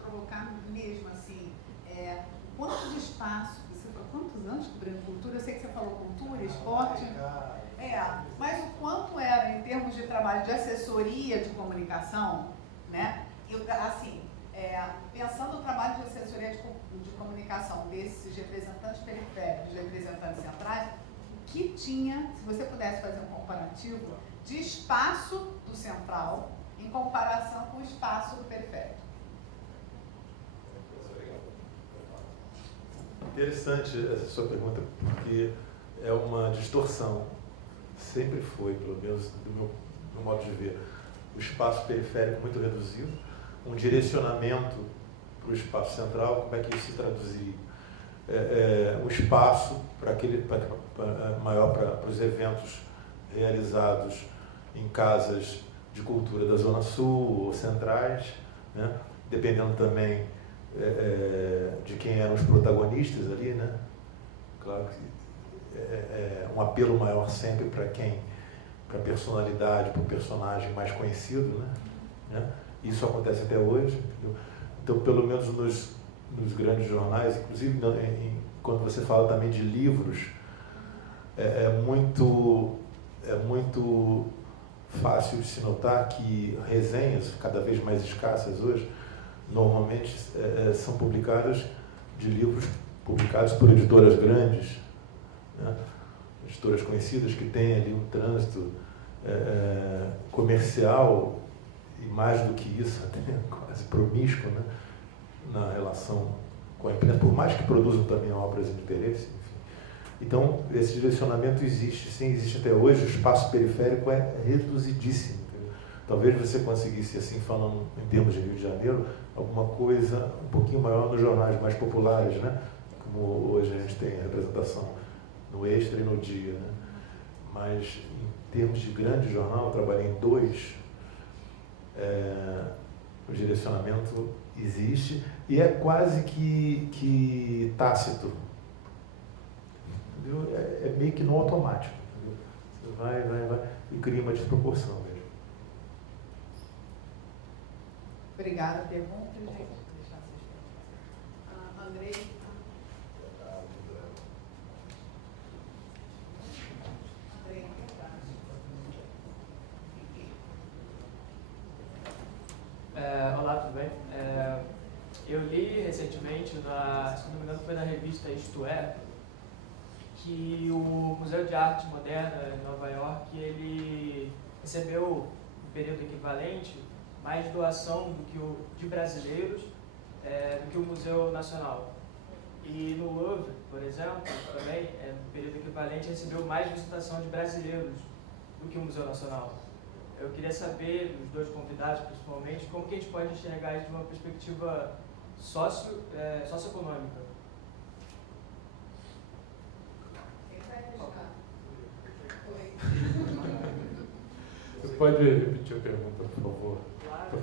provocar mesmo, assim, quanto de espaço, você falou, quantos anos cobrindo cultura? Eu sei que você falou cultura, esporte, mas o quanto era em termos de trabalho de assessoria de comunicação, né? Pensando no trabalho de assessoria de comunicação desses representantes periféricos, representantes centrais, o que tinha, se você pudesse fazer um comparativo, de espaço do central em comparação com o espaço do periférico. Interessante essa sua pergunta, porque é uma distorção. Sempre foi, pelo menos do meu modo de ver, o espaço periférico muito reduzido, um direcionamento para o espaço central. Como é que isso se traduzia? O espaço maior para os eventos realizados em casas de cultura da Zona Sul ou centrais, né? Dependendo também de quem eram os protagonistas ali, né? Claro que um apelo maior sempre para a personalidade, para o personagem mais conhecido, né? Isso acontece até hoje, entendeu? Então, pelo menos nos grandes jornais, inclusive quando você fala também de livros, é muito fácil de se notar que resenhas, cada vez mais escassas hoje, normalmente são publicadas de livros publicados por editoras grandes, né? Editoras conhecidas que têm ali um trânsito comercial e, mais do que isso, até quase promíscuo, né? Na relação com a imprensa, por mais que produzam também obras de interesse, enfim. Então, esse direcionamento existe, sim, existe até hoje. O espaço periférico é reduzidíssimo. Entendeu? Talvez você conseguisse, assim, falando em termos de Rio de Janeiro, alguma coisa um pouquinho maior nos jornais mais populares, né? Como hoje a gente tem a representação no Extra e no Dia, né? Mas, em termos de grande jornal, eu trabalhei em 2, o direcionamento existe e é quase que tácito. Entendeu? É meio que no automático. Entendeu? Você vai e cria uma desproporção mesmo. Obrigada. Pergunta, gente? Vou deixar vocês. Andrei. Olá, tudo bem? Eu li recentemente, se não me engano foi na revista Isto É, que o Museu de Arte Moderna em Nova York, ele recebeu, no período equivalente, mais doação de brasileiros do que o Museu Nacional. E no Louvre, por exemplo, também, no período equivalente, recebeu mais visitação de brasileiros do que o Museu Nacional. Eu queria saber, dos dois convidados principalmente, como que a gente pode enxergar isso de uma perspectiva socioeconômica. Você pode repetir a pergunta, por favor? Claro.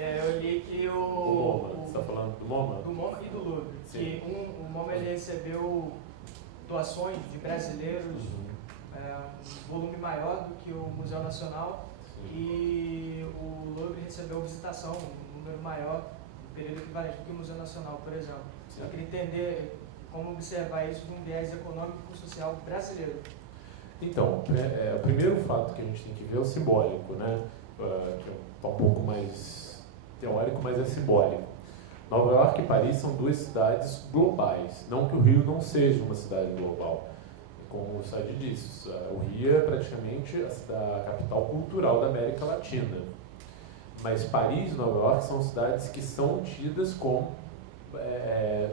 Eu li que O MoMA, você está falando do MoMA? Do MoMA e do Louvre. Sim. Que o MoMA ele recebeu doações de brasileiros, um volume maior do que o Museu Nacional, e o Louvre recebeu visitação, um número maior, um período equivalente do que o Museu Nacional, por exemplo. Sim. Eu queria entender como observar isso de um viés econômico e social brasileiro. Então, o primeiro fato que a gente tem que ver é o simbólico, né? Que é um pouco mais teórico, mas é simbólico. Nova York e Paris são duas cidades globais, não que o Rio não seja uma cidade global. Como o Sadi disse, o Rio é praticamente a capital cultural da América Latina. Mas Paris e Nova York são cidades que são tidas como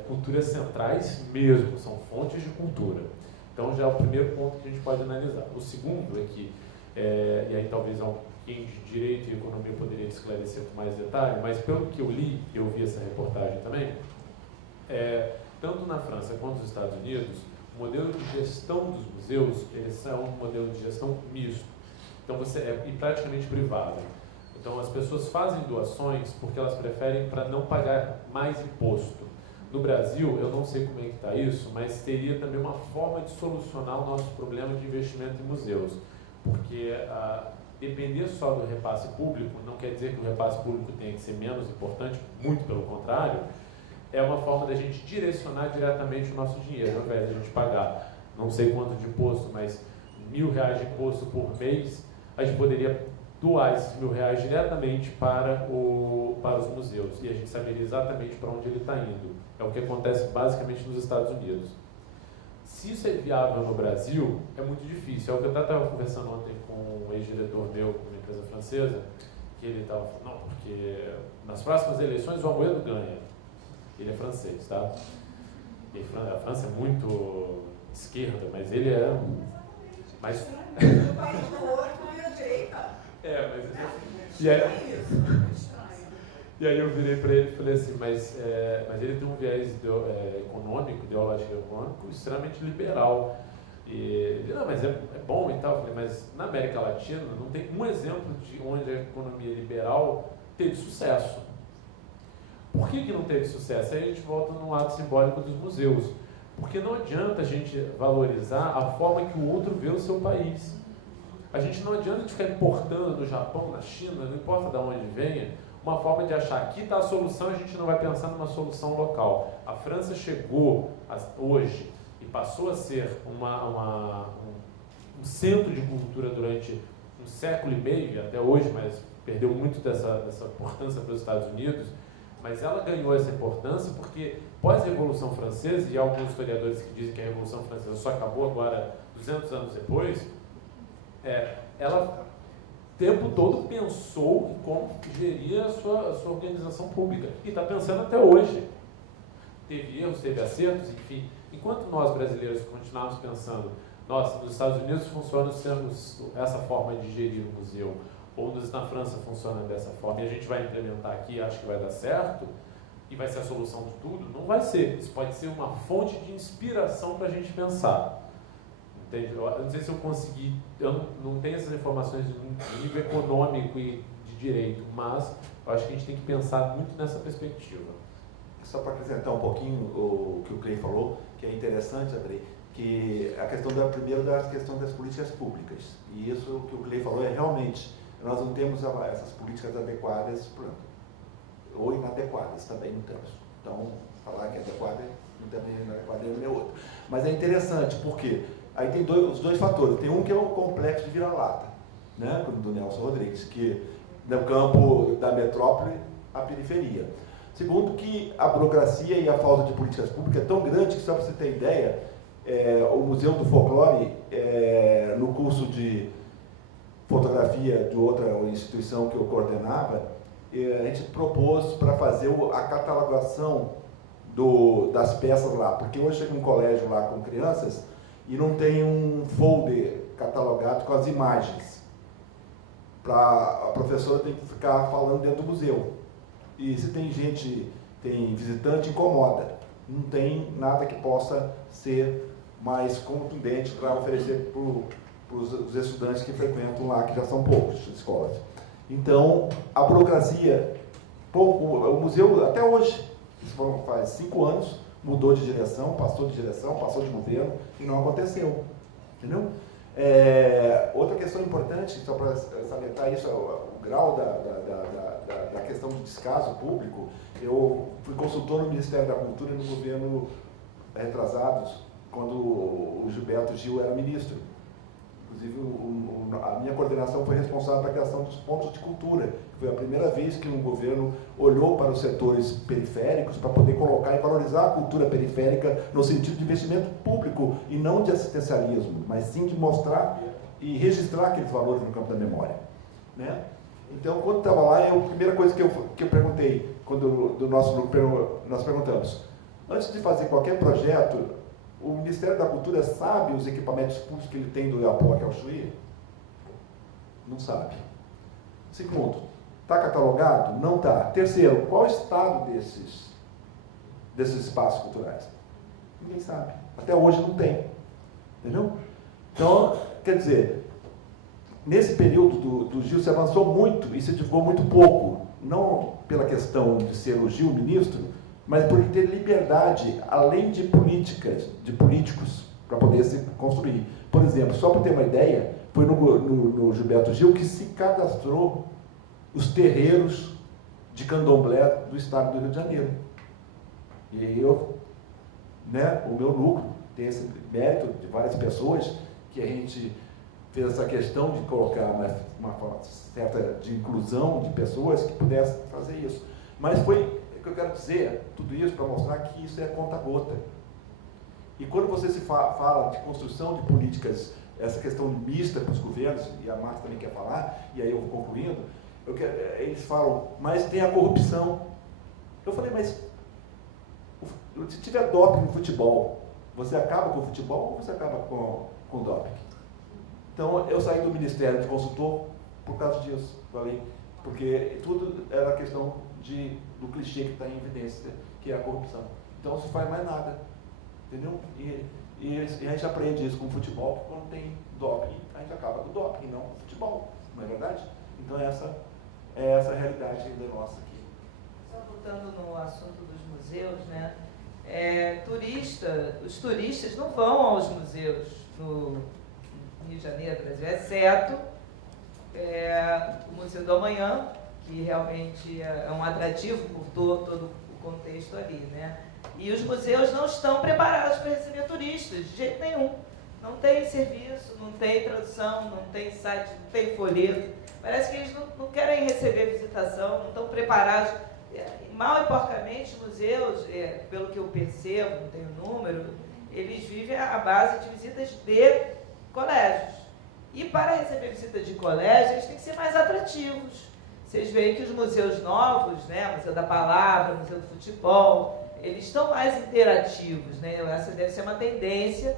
culturas centrais mesmo, são fontes de cultura. Então já é o primeiro ponto que a gente pode analisar. O segundo é que, e aí talvez quem de Direito e Economia poderia esclarecer com mais detalhe, mas pelo que eu li, eu vi essa reportagem também, tanto na França quanto nos Estados Unidos, o modelo de gestão dos museus, eles são um modelo de gestão misto. Então e praticamente privado. Então as pessoas fazem doações porque elas preferem para não pagar mais imposto. No Brasil, eu não sei como é que está isso, mas teria também uma forma de solucionar o nosso problema de investimento em museus. Porque depender só do repasse público não quer dizer que o repasse público tenha que ser menos importante, muito pelo contrário, é uma forma da gente direcionar diretamente o nosso dinheiro, ao invés de a gente pagar não sei quanto de imposto, mas R$1.000 de imposto por mês, a gente poderia doar esses R$1.000 diretamente para os museus, e a gente saberia exatamente para onde ele está indo. É o que acontece basicamente nos Estados Unidos. Se isso é viável no Brasil, é muito difícil. É o que eu estava conversando ontem com um ex-diretor meu, com uma empresa francesa, que ele estava falando, não, porque nas próximas eleições o Amoedo ganha. Ele é francês, tá? E a França é muito esquerda, mas ele é... Mas... O país do outro é a direita. E aí eu virei para ele e falei assim, mas ele tem um viés econômico, ideológico econômico, extremamente liberal. E ele, não, mas é bom e tal. Eu falei, mas na América Latina não tem um exemplo de onde a economia liberal teve sucesso. Por que não teve sucesso? Aí a gente volta no lado simbólico dos museus. Porque não adianta a gente valorizar a forma que o outro vê o seu país. A gente não adianta de ficar importando do Japão, da China, não importa de onde venha, uma forma de achar aqui está a solução, a gente não vai pensar numa solução local. A França chegou hoje e passou a ser um centro de cultura durante um século e meio, até hoje, mas perdeu muito dessa importância para os Estados Unidos, mas ela ganhou essa importância porque pós-Revolução Francesa, e há alguns historiadores que dizem que a Revolução Francesa só acabou agora 200 anos depois, ela o tempo todo pensou em como gerir a sua organização pública. E está pensando até hoje. Teve erros, teve acertos, enfim. Enquanto nós, brasileiros, continuarmos pensando, nossa, nos Estados Unidos funciona essa forma de gerir o museu, ou na França funciona dessa forma, e a gente vai implementar aqui e acha que vai dar certo, e vai ser a solução de tudo, não vai ser. Isso pode ser uma fonte de inspiração para a gente pensar. Entende? Eu não sei se eu consegui, eu não tenho essas informações de nível econômico e de direito, mas eu acho que a gente tem que pensar muito nessa perspectiva. Só para acrescentar um pouquinho o que o Clay falou, que é interessante, Andrei, que a questão primeiro da questão das políticas públicas. E isso que o Clay falou é realmente, nós não temos essas políticas adequadas, ou inadequadas também não temos. Então, falar que é adequada, não também não é adequada é outro. Mas é interessante, porque aí tem os dois fatores. Tem um que é o complexo de vira-lata, né, do Nelson Rodrigues, que no campo da metrópole, a periferia. Segundo, que a burocracia e a falta de políticas públicas é tão grande que, só para você ter ideia, o Museu do Folclore, no curso de fotografia de outra instituição que eu coordenava, a gente propôs para fazer a catalogação das peças lá, porque hoje chega um colégio lá com crianças e não tem um folder catalogado com as imagens. A professora tem que ficar falando dentro do museu. E se tem visitante, incomoda. Não tem nada que possa ser mais contundente para oferecer para os estudantes que frequentam lá, que já são poucos, as escolas. Então, a burocracia O museu, até hoje, isso faz 5 anos, mudou de direção, passou de governo, e não aconteceu. Entendeu? Outra questão importante, só para salientar isso, o grau da questão do descaso público. Eu fui consultor no Ministério da Cultura no governo retrasado, quando o Gilberto Gil era ministro. Inclusive, a minha coordenação foi responsável pela criação dos pontos de cultura. Foi a primeira vez que um governo olhou para os setores periféricos para poder colocar e valorizar a cultura periférica no sentido de investimento público e não de assistencialismo, mas sim de mostrar e registrar aqueles valores no campo da memória. Né? Então, quando estava lá, a primeira coisa que eu perguntei, quando nós perguntamos, antes de fazer qualquer projeto, o Ministério da Cultura sabe os equipamentos públicos que ele tem do Iapoque ao Chuí? Não sabe. Segundo, está catalogado? Não está. Terceiro, qual é o estado desses espaços culturais? Ninguém sabe. Até hoje não tem. Entendeu? Então, quer dizer, nesse período do Gil se avançou muito e se divulgou muito pouco. Não pela questão de ser o Gil ministro, mas por ter liberdade, além de políticos, para poder se construir. Por exemplo, só para ter uma ideia, foi no Gilberto Gil que se cadastrou os terreiros de candomblé do estado do Rio de Janeiro. E eu, o meu núcleo, tem esse mérito de várias pessoas, que a gente fez essa questão de colocar uma certa de inclusão de pessoas que pudessem fazer isso. Mas foi... eu quero dizer tudo isso para mostrar que isso é conta-gota. E quando você se fala de construção de políticas, essa questão mista para os governos, e a Marta também quer falar, e aí eu vou concluindo, eles falam, mas tem a corrupção. Eu falei, mas se tiver doping no futebol, você acaba com o futebol ou você acaba com o doping? Então, eu saí do Ministério de consultor por causa disso, falei, porque tudo era questão do clichê que está em evidência, que é a corrupção. Então, não se faz mais nada, entendeu? E a gente aprende isso com o futebol, porque quando tem doping, a gente acaba com o doping, não com o futebol, não é verdade? Então, essa é essa a realidade da nossa aqui. Só voltando no assunto dos museus, né? Os turistas não vão aos museus no Rio de Janeiro, Brasil, exceto o Museu do Amanhã, que realmente é um atrativo por todo o contexto ali, né? E os museus não estão preparados para receber turistas, de jeito nenhum. Não tem serviço, não tem tradução, não tem site, não tem folheto. Parece que eles não querem receber visitação, não estão preparados. Mal e porcamente, os museus, pelo que eu percebo, não tenho número, eles vivem à base de visitas de colégios. E para receber visitas de colégios, eles têm que ser mais atrativos. Vocês veem que os museus novos, né, Museu da Palavra, Museu do Futebol, eles estão mais interativos, né? Essa deve ser uma tendência,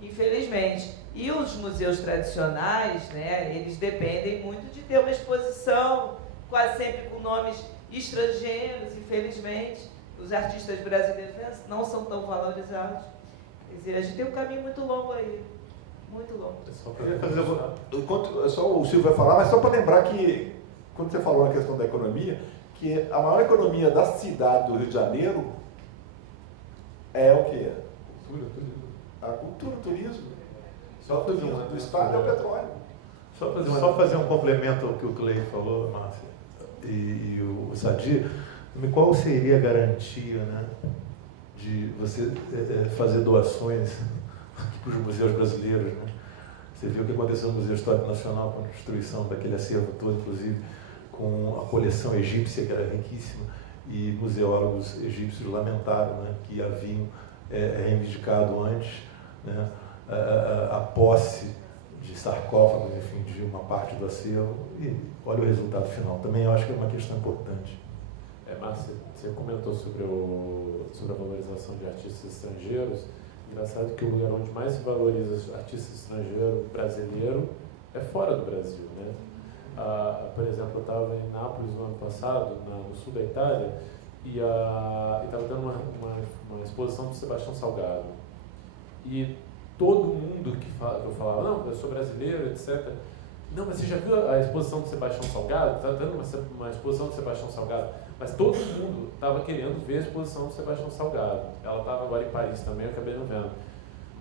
infelizmente. E os museus tradicionais, né, eles dependem muito de ter uma exposição, quase sempre com nomes estrangeiros, infelizmente. Os artistas brasileiros não são tão valorizados. Quer dizer, a gente tem um caminho muito longo aí. Muito longo. Só o Silvio vai falar, mas só para lembrar que, quando você falou na questão da economia, que a maior economia da cidade do Rio de Janeiro é o quê? A cultura, o turismo. Só o turismo do estado é o petróleo. Só fazer um complemento ao que o Clay falou, Márcia, e o Sadi. Qual seria a garantia, né, de você fazer doações para os museus brasileiros, né? Você viu o que aconteceu no Museu Histórico Nacional com a destruição daquele acervo todo, inclusive com a coleção egípcia, que era riquíssima, e museólogos egípcios lamentaram, né, que haviam reivindicado antes, né, a posse de sarcófagos, enfim, de uma parte do acervo, e olha o resultado final. Também eu acho que é uma questão importante. Márcia, você comentou sobre a valorização de artistas estrangeiros. Engraçado que o lugar onde mais se valoriza artista estrangeiro brasileiro é fora do Brasil, né? Por exemplo, eu estava em Nápoles no ano passado, no sul da Itália, e estava tendo uma exposição do Sebastião Salgado. E todo mundo que eu falava, não, eu sou brasileiro, etc. Não, mas você já viu a exposição do Sebastião Salgado? Está tendo uma exposição do Sebastião Salgado. Mas todo mundo estava querendo ver a exposição do Sebastião Salgado. Ela estava agora em Paris também, eu acabei não vendo.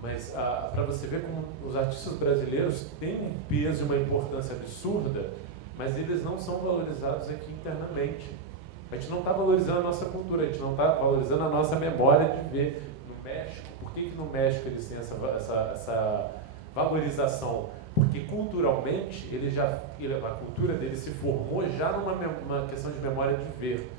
Mas para você ver como os artistas brasileiros têm um peso e uma importância absurda, mas eles não são valorizados aqui internamente. A gente não está valorizando a nossa cultura, a gente não está valorizando a nossa memória de ver no México. Por que no México eles têm essa valorização? Porque culturalmente a cultura deles se formou já numa questão de memória de ver.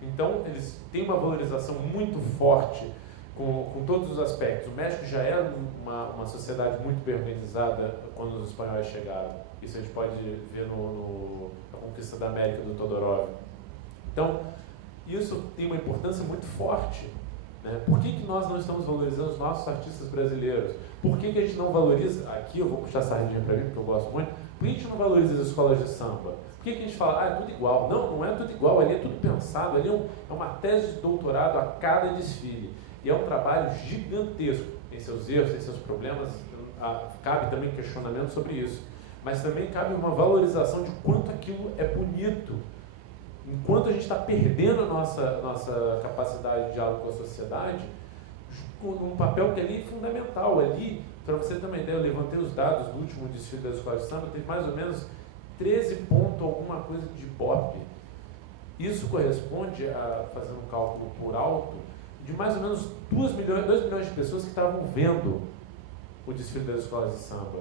Então eles têm uma valorização muito forte com todos os aspectos. O México já era uma sociedade muito bem organizada quando os espanhóis chegaram. Isso a gente pode ver na Conquista da América do Todorov. Então, isso tem uma importância muito forte. Né? Por que nós não estamos valorizando os nossos artistas brasileiros? Por que a gente não valoriza, aqui eu vou puxar a sardinha para mim, porque eu gosto muito, por que a gente não valoriza as escolas de samba? Por que a gente fala, é tudo igual? Não, não é tudo igual, ali é tudo pensado, ali é uma tese de doutorado a cada desfile. E é um trabalho gigantesco, tem seus erros, tem seus problemas, cabe também questionamento sobre isso. Mas também cabe uma valorização de quanto aquilo é bonito. Enquanto a gente está perdendo a nossa capacidade de diálogo com a sociedade, um papel que ali é fundamental. Ali, para você ter uma ideia, eu levantei os dados do último desfile da Escola de Samba, teve mais ou menos 13 pontos, alguma coisa de Ibope. Isso corresponde a, fazendo um cálculo por alto, de mais ou menos 2 milhões de pessoas que estavam vendo o desfile das escolas de samba.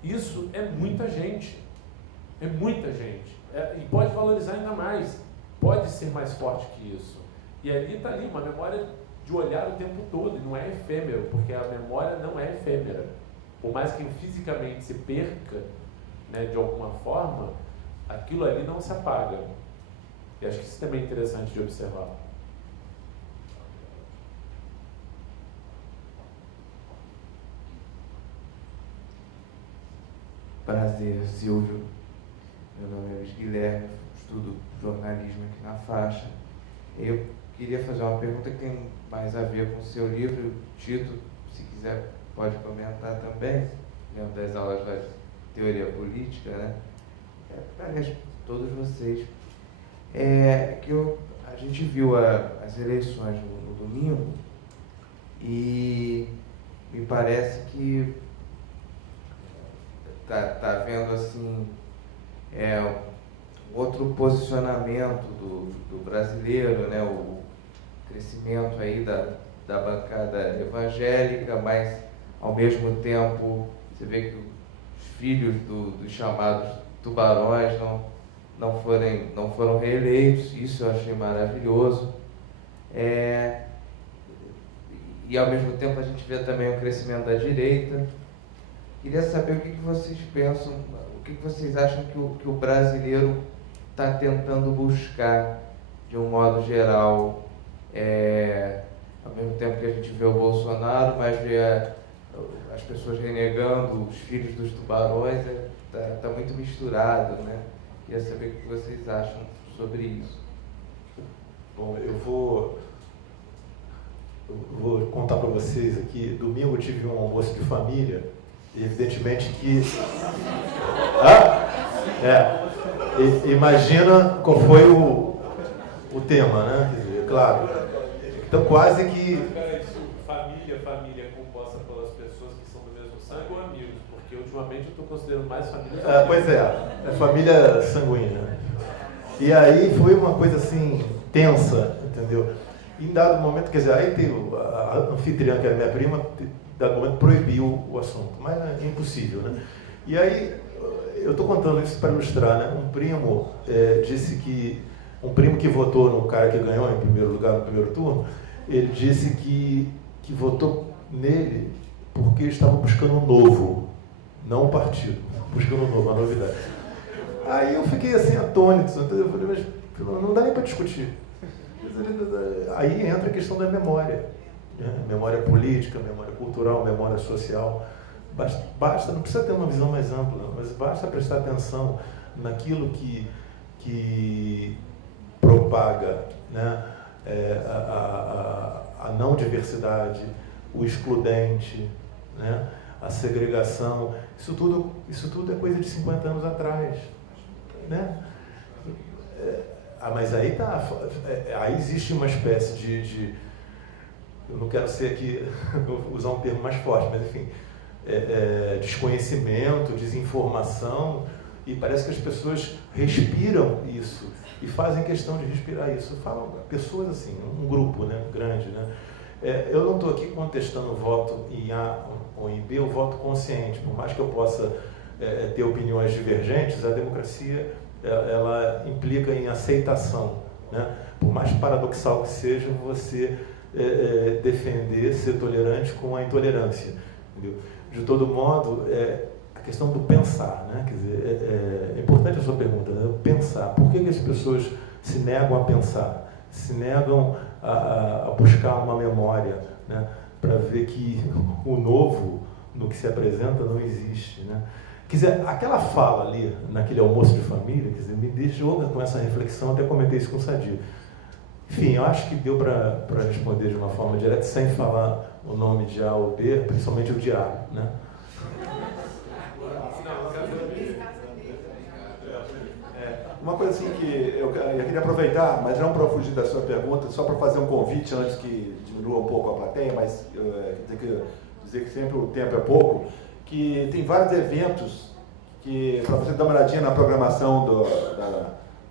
Isso é muita gente. É muita gente. E pode valorizar ainda mais. Pode ser mais forte que isso. E ali está ali uma memória de olhar o tempo todo. E não é efêmero, porque a memória não é efêmera. Por mais que fisicamente se perca, né, de alguma forma, aquilo ali não se apaga. E acho que isso também é interessante de observar. Prazer, Silvio. Meu nome é Luiz Guilherme, estudo jornalismo aqui na faixa. Eu queria fazer uma pergunta que tem mais a ver com o seu livro. O Tito, se quiser, pode comentar também, lembro das aulas de teoria política, né? Para todos vocês. A gente viu as eleições no domingo e me parece que tá vendo assim outro posicionamento do brasileiro, né? O crescimento aí da bancada evangélica, mas ao mesmo tempo você vê que os filhos dos chamados tubarões não foram reeleitos. Isso eu achei maravilhoso. E ao mesmo tempo a gente vê também o crescimento da direita. Queria saber o que vocês pensam, o que vocês acham que o brasileiro está tentando buscar, de um modo geral, ao mesmo tempo que a gente vê o Bolsonaro, mas vê as pessoas renegando os filhos dos tubarões, tá muito misturado, né? Queria saber o que vocês acham sobre isso. Bom, eu vou contar para vocês aqui. Domingo eu tive um almoço de família. E evidentemente que... imagina qual foi o tema, né? Quer dizer, claro. Então quase que... Família é composta pelas pessoas que são do mesmo sangue ou amigos? Porque ultimamente eu estou considerando mais família. Pois é família sanguínea. E aí foi uma coisa assim, tensa, entendeu? E em dado momento, quer dizer, aí teve a anfitriã, que era minha prima, dado momento proibiu o assunto, mas é impossível, né? E aí, eu estou contando isso para ilustrar, né? Um primo disse que, um primo que votou no cara que ganhou em primeiro lugar no primeiro turno, ele disse que votou nele porque estava buscando um novo, não um partido, buscando um novo, uma novidade. Aí eu fiquei assim, atônito, eu falei, mas não dá nem para discutir. Aí entra a questão da memória. Memória política, memória cultural, memória social. Basta, não precisa ter uma visão mais ampla, mas basta prestar atenção naquilo que propaga, né, a não diversidade, o excludente, né, a segregação. Isso tudo é coisa de 50 anos atrás, né? Mas aí aí existe uma espécie de eu não quero ser aqui, usar um termo mais forte, mas enfim, desconhecimento, desinformação, e parece que as pessoas respiram isso e fazem questão de respirar isso. Falam pessoas assim, um grupo, né, grande, né? Eu não estou aqui contestando o voto em A ou em B, o voto consciente. Por mais que eu possa ter opiniões divergentes, a democracia ela implica em aceitação, né? Por mais paradoxal que seja, você defender, ser tolerante com a intolerância, entendeu? De todo modo, a questão do pensar, né? Quer dizer, é importante a sua pergunta, né? Pensar. Por que as pessoas se negam a pensar? Se negam a buscar uma memória, né? Para ver que o novo, no que se apresenta, não existe, né? Quer dizer, aquela fala ali, naquele almoço de família, quer dizer, me deixou com essa reflexão, até comentei isso com o Sadio. Enfim, eu acho que deu para responder de uma forma direta, sem falar o nome de A ou B, principalmente o de A, né? Uma coisa assim que eu queria aproveitar, mas não para fugir da sua pergunta, só para fazer um convite antes que diminua um pouco a plateia, mas dizer que sempre o tempo é pouco, que tem vários eventos que, para você dar uma olhadinha na programação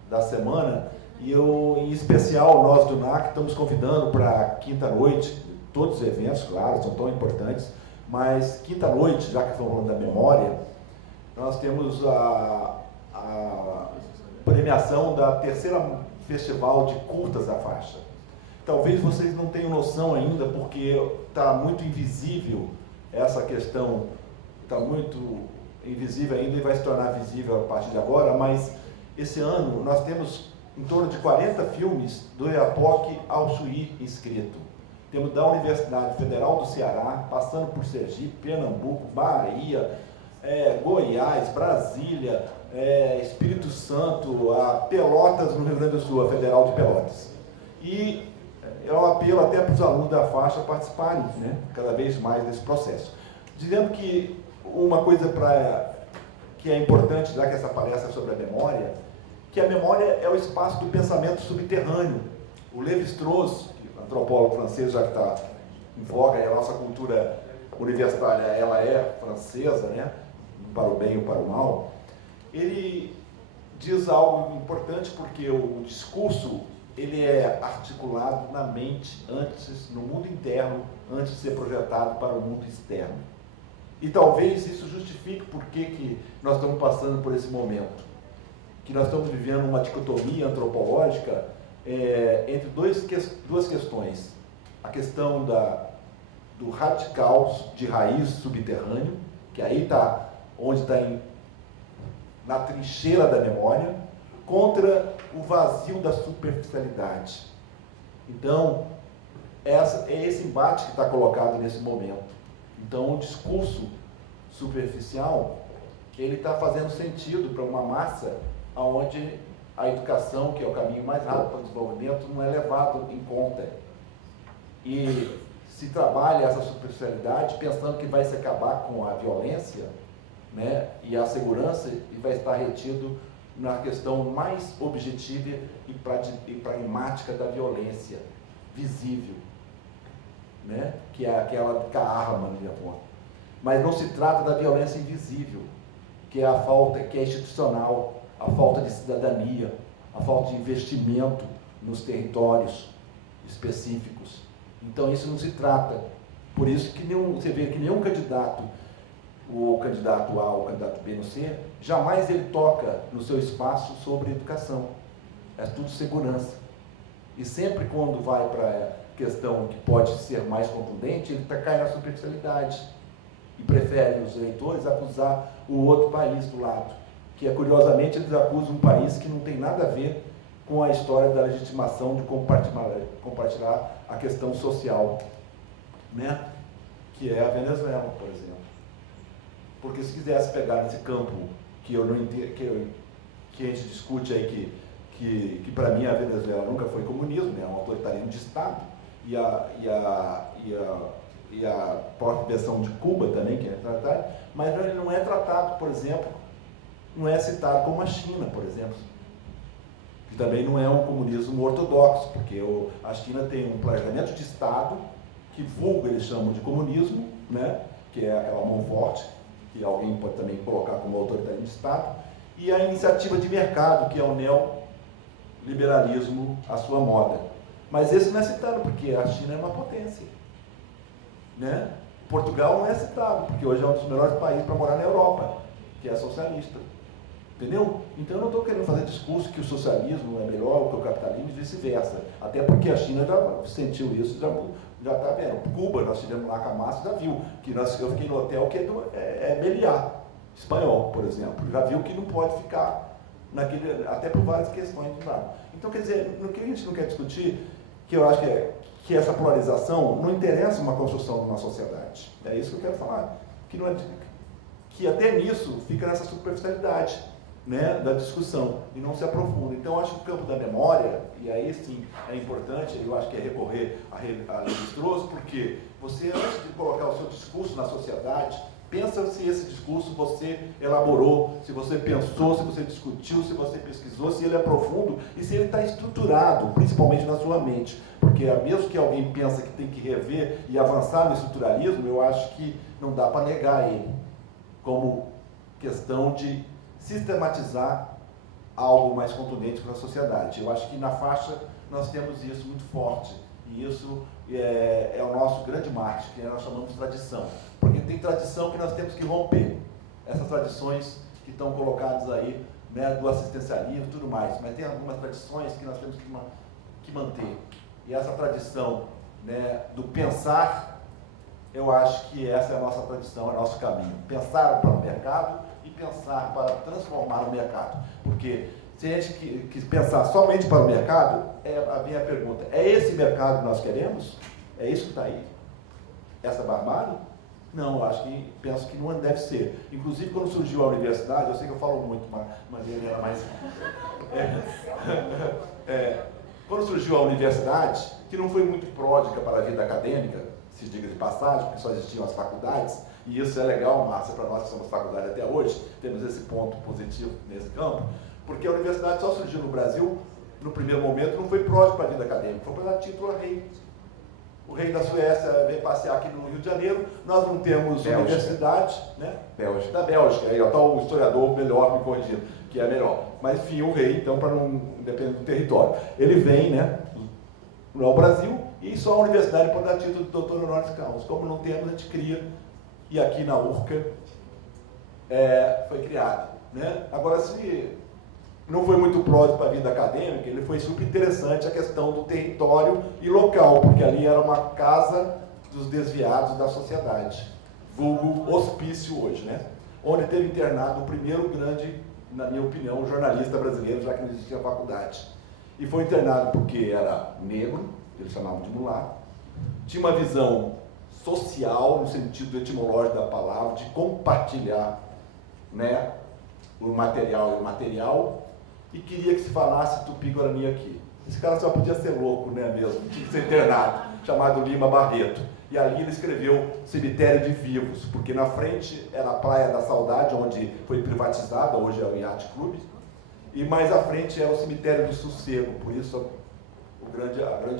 da semana, e em especial nós do NAC estamos convidando para quinta-noite, todos os eventos, claro, são tão importantes, mas quinta-noite, já que estamos falando da memória, nós temos a premiação da terceira Festival de Curtas da Faixa. Talvez vocês não tenham noção ainda, porque está muito invisível essa questão, está muito invisível ainda e vai se tornar visível a partir de agora, mas esse ano nós temos em torno de 40 filmes do EAPOC ao Chuí inscrito. Temos da Universidade Federal do Ceará, passando por Sergipe, Pernambuco, Bahia, Goiás, Brasília, Espírito Santo, a Pelotas, no Rio Grande do Sul, a Federal de Pelotas. E é um apelo até para os alunos da faixa participarem, né, cada vez mais desse processo. Dizendo que uma coisa que é importante, já que essa palestra é sobre a memória, que a memória é o espaço do pensamento subterrâneo. O Lévi-Strauss, antropólogo francês, já que está em voga, e a nossa cultura universitária ela é francesa, né, para o bem ou para o mal, ele diz algo importante, porque o discurso ele é articulado na mente antes, no mundo interno, antes de ser projetado para o mundo externo. E talvez isso justifique por que nós estamos passando por esse momento, que nós estamos vivendo uma dicotomia antropológica entre duas questões. A questão do radical de raiz subterrâneo, que aí está onde está na trincheira da memória, contra o vazio da superficialidade. Então, é esse embate que está colocado nesse momento. Então, o discurso superficial, ele está fazendo sentido para uma massa onde a educação, que é o caminho mais rápido para o desenvolvimento, não é levado em conta. E se trabalha essa superficialidade pensando que vai se acabar com a violência, né, e a segurança, e vai estar retido na questão mais objetiva e pragmática da violência visível, né, que é aquela que a arma me aponta. Mas não se trata da violência invisível, que é a falta, que é institucional, a falta de cidadania, a falta de investimento nos territórios específicos. Então isso não se trata. Por isso que você vê que nenhum candidato, o candidato A ou o candidato B no C, jamais ele toca no seu espaço sobre educação. É tudo segurança. E sempre quando vai para a questão que pode ser mais contundente, ele cai na superficialidade. E prefere os eleitores acusar o outro país do lado. Que, curiosamente, eles acusam um país que não tem nada a ver com a história da legitimação de compartilhar a questão social, né? Que é a Venezuela, por exemplo. Porque se quisesse pegar nesse campo que eu não entendo, que a gente discute aí, que para mim a Venezuela nunca foi comunismo, né? É um autoritarismo de Estado, e a própria versão de Cuba também, que é tratado, mas ele não é tratado, por exemplo, não é citado como a China, por exemplo. que também não é um comunismo ortodoxo, porque a China tem um planejamento de Estado, que vulgo eles chamam de comunismo, né? Que é aquela mão forte, que alguém pode também colocar como autoritarismo de Estado, e a iniciativa de mercado, que é o neoliberalismo à sua moda. Mas esse não é citado, porque a China é uma potência, né? Portugal não é citado, porque hoje é um dos melhores países para morar na Europa, que é socialista. Entendeu? Então eu não estou querendo fazer discurso que o socialismo é melhor que o capitalismo e vice-versa. Até porque a China já sentiu isso, já está vendo. Cuba, nós tivemos lá com a massa, já viu. Eu fiquei no hotel que é Meliá, espanhol, por exemplo. Já viu que não pode ficar naquele, até por várias questões de lado. Então, quer dizer, no que a gente não quer discutir, que eu acho que essa polarização não interessa uma construção de uma sociedade. É isso que eu quero falar. Que até nisso fica nessa superficialidade, né, da discussão, e não se aprofunda. Então, eu acho que o campo da memória, e aí sim é importante, eu acho que é recorrer a registros, porque você, antes de colocar o seu discurso na sociedade, pensa se esse discurso você elaborou, se você pensou, se você discutiu, se você pesquisou, se ele é profundo e se ele está estruturado, principalmente na sua mente. Porque mesmo que alguém pense que tem que rever e avançar no estruturalismo, eu acho que não dá para negar ele como questão de sistematizar algo mais contundente para a sociedade. Eu acho que na faixa nós temos isso muito forte, e isso é o nosso grande marketing, que nós chamamos de tradição, porque tem tradição que nós temos que romper, essas tradições que estão colocadas aí, né, do assistencialismo e tudo mais, mas tem algumas tradições que nós temos que manter, e essa tradição, né, do pensar, eu acho que essa é a nossa tradição, é o nosso caminho, pensar para o mercado e pensar para transformar o mercado, porque se a gente quis pensar somente para o mercado, a minha pergunta, é esse mercado que nós queremos? É isso que está aí? Essa barbárie? Não, eu penso que não deve ser. Inclusive, quando surgiu a universidade, eu sei que eu falo muito, mas ele era mais... quando surgiu a universidade, que não foi muito pródiga para a vida acadêmica, se diga de passagem, porque só existiam as faculdades, e isso é legal, Márcia, para nós que somos faculdade até hoje, temos esse ponto positivo nesse campo, porque a universidade só surgiu no Brasil, no primeiro momento, não foi pródigo para a vida acadêmica, foi para dar título a rei. O rei da Suécia veio passear aqui no Rio de Janeiro, nós não temos universidade, né? Da Bélgica, aí está o historiador melhor me corrigindo, que é melhor. Mas enfim, o rei, então, para não depender do território. Ele vem, né, ao Brasil, e só a universidade pode dar título de doutor honoris causa. Como não temos, a gente cria, e aqui na URCA foi criado, né? Agora, se não foi muito próximo para a vida acadêmica, ele foi super interessante a questão do território e local, porque ali era uma casa dos desviados da sociedade, vulgo hospício hoje, né? Onde teve internado o primeiro grande, na minha opinião, jornalista brasileiro, já que não existia faculdade. E foi internado porque era negro, eles chamavam de mulato, tinha uma visão social, no sentido etimológico da palavra, de compartilhar, né, o material e o material, e queria que se falasse Tupi-Guarani aqui. Esse cara só podia ser louco, né, mesmo, tinha que ser internado, chamado Lima Barreto. E ali ele escreveu Cemitério de Vivos, porque na frente era a Praia da Saudade, onde foi privatizada, hoje é o Yacht Club, e mais à frente é o Cemitério do Sossego, por isso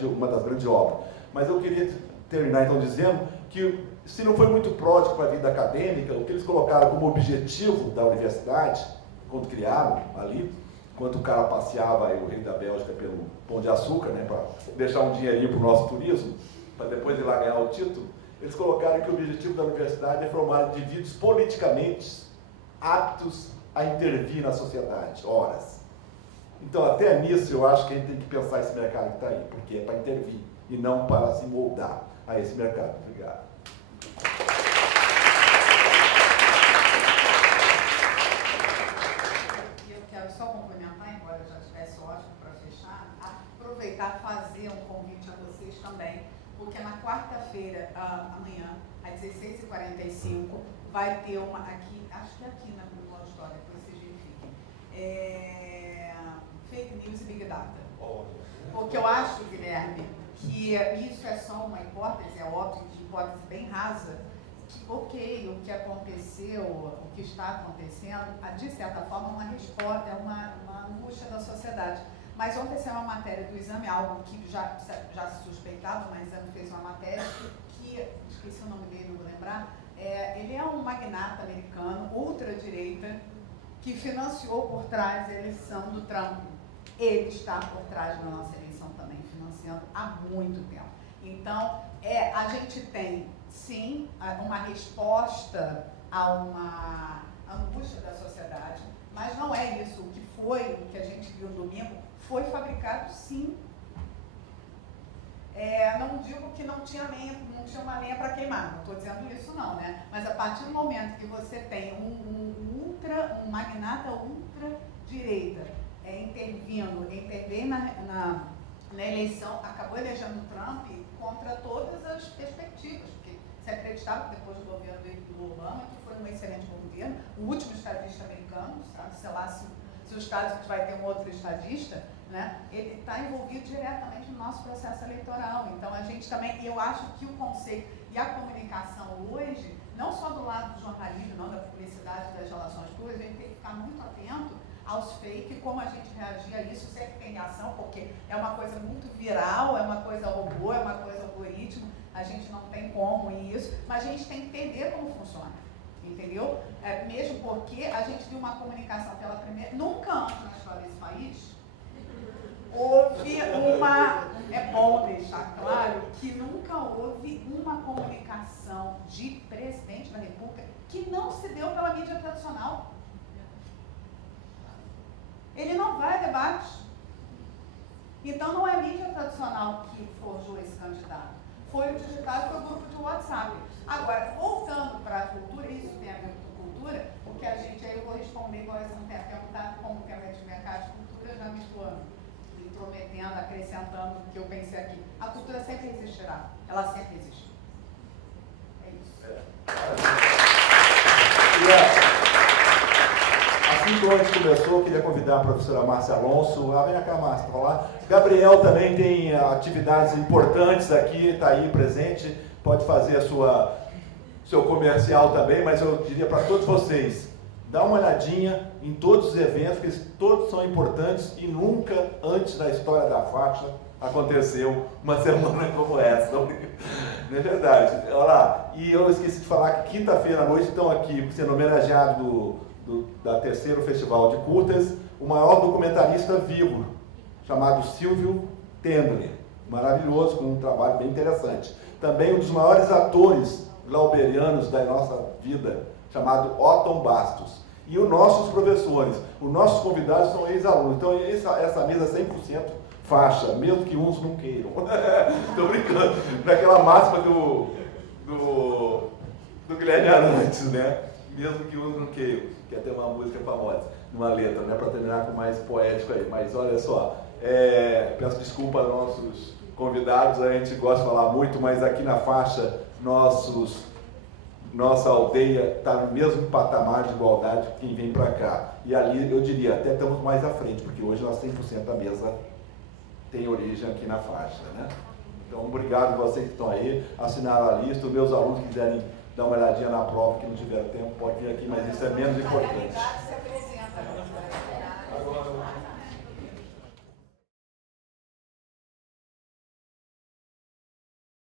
uma das grandes obras. Mas eu queria terminar então dizendo que, se não foi muito pródigo para a vida acadêmica, o que eles colocaram como objetivo da universidade, quando criaram ali, enquanto o cara passeava aí, o rei da Bélgica, pelo Pão de Açúcar, né, para deixar um dinheirinho para o nosso turismo, para depois ir lá ganhar o título, eles colocaram que o objetivo da universidade é formar indivíduos politicamente aptos a intervir na sociedade, horas. Então, até nisso, eu acho que a gente tem que pensar esse mercado que está aí, porque é para intervir e não para se moldar a esse mercado. Obrigado. Eu quero só complementar, embora já tivesse ótimo para fechar, aproveitar e fazer um convite a vocês também, porque na quarta-feira, amanhã, às 16h45, vai ter uma aqui, acho que aqui na História, que vocês verifiquem, Fake News e Big Data. Porque eu acho, Guilherme, que isso é só uma hipótese, é óbvio, de hipótese bem rasa, que, ok, o que aconteceu, o que está acontecendo, de certa forma, é uma resposta, é uma angústia da sociedade. Mas ontem saiu uma matéria do exame, algo que já se suspeitava, mas o exame fez uma matéria que esqueci o nome dele, não vou lembrar. Ele é um magnata americano, ultradireita, que financiou por trás a eleição do Trump. Ele está por trás da nossa eleição também, financiando há muito tempo. Então, a gente tem, sim, uma resposta a uma angústia da sociedade, mas não é isso. O que a gente viu no domingo, foi fabricado, sim. Não digo que não tinha uma lenha para queimar, não estou dizendo isso não, né? Mas a partir do momento que você tem um magnata ultra-direita intervir na eleição, acabou elegendo Trump contra todas as perspectivas, porque se acreditava que depois do governo do Obama, que foi um excelente governo, o último estadista americano, sabe, sei lá se os Estados Unidos vai ter um outro estadista, né, ele está envolvido diretamente no nosso processo eleitoral. Então, a gente também, eu acho que o conceito e a comunicação hoje, não só do lado do jornalismo, não da publicidade, das relações públicas, a gente tem que ficar muito atento aos fake, como a gente reagir a isso, sempre tem reação, porque é uma coisa muito viral, é uma coisa robô, é uma coisa algoritmo, a gente não tem como isso, mas a gente tem que entender como funciona, entendeu? Mesmo porque a gente viu uma comunicação pela primeira, nunca antes na história desse país, houve é bom deixar claro que nunca houve uma comunicação de presidente da República que não se deu pela mídia tradicional. Ele não vai a debate. Então não é a mídia tradicional que forjou esse candidato. Foi o digital, foi o grupo de WhatsApp. Agora, voltando para a cultura, isso tem a ver com cultura, porque a gente, aí eu vou responder, igual eles não têm a perguntar, como tem a ver de mercado de cultura, já me estou intrometendo, acrescentando o que eu pensei aqui. A cultura sempre existirá. Ela sempre existe. É isso. Assim que a gente começou, eu queria convidar a professora Márcia Alonso. Vem cá, Márcia, para falar. Gabriel também tem atividades importantes aqui, está aí presente, pode fazer seu comercial também, mas eu diria para todos vocês, dá uma olhadinha em todos os eventos, porque todos são importantes e nunca antes da história da faixa aconteceu uma semana como essa. Não é verdade? Olha lá, e eu esqueci de falar que quinta-feira à noite estão aqui sendo homenageado da terceiro Festival de Curtas, o maior documentarista vivo, chamado Silvio Tendler, maravilhoso, com um trabalho bem interessante. Também um dos maiores atores glauberianos da nossa vida, chamado Otton Bastos. E os nossos professores, os nossos convidados são ex-alunos. Então essa mesa é 100% faixa, mesmo que uns não queiram. Estou brincando. Naquela máxima do Guilherme Arantes, né? Mesmo que uns não queiram, que é até uma música famosa, uma letra, né? Para terminar com mais poético aí. Mas olha só, peço desculpa aos nossos convidados, a gente gosta de falar muito, mas aqui na faixa, nossa aldeia está no mesmo patamar de igualdade que quem vem para cá. E ali, eu diria, até estamos mais à frente, porque hoje nós 100% da mesa tem origem aqui na faixa, né? Então, obrigado a vocês que estão aí, assinaram a lista, os meus alunos que quiserem dar uma olhadinha na prova, que não tiveram tempo, pode vir aqui, mas isso é menos importante. Se apresenta, agora.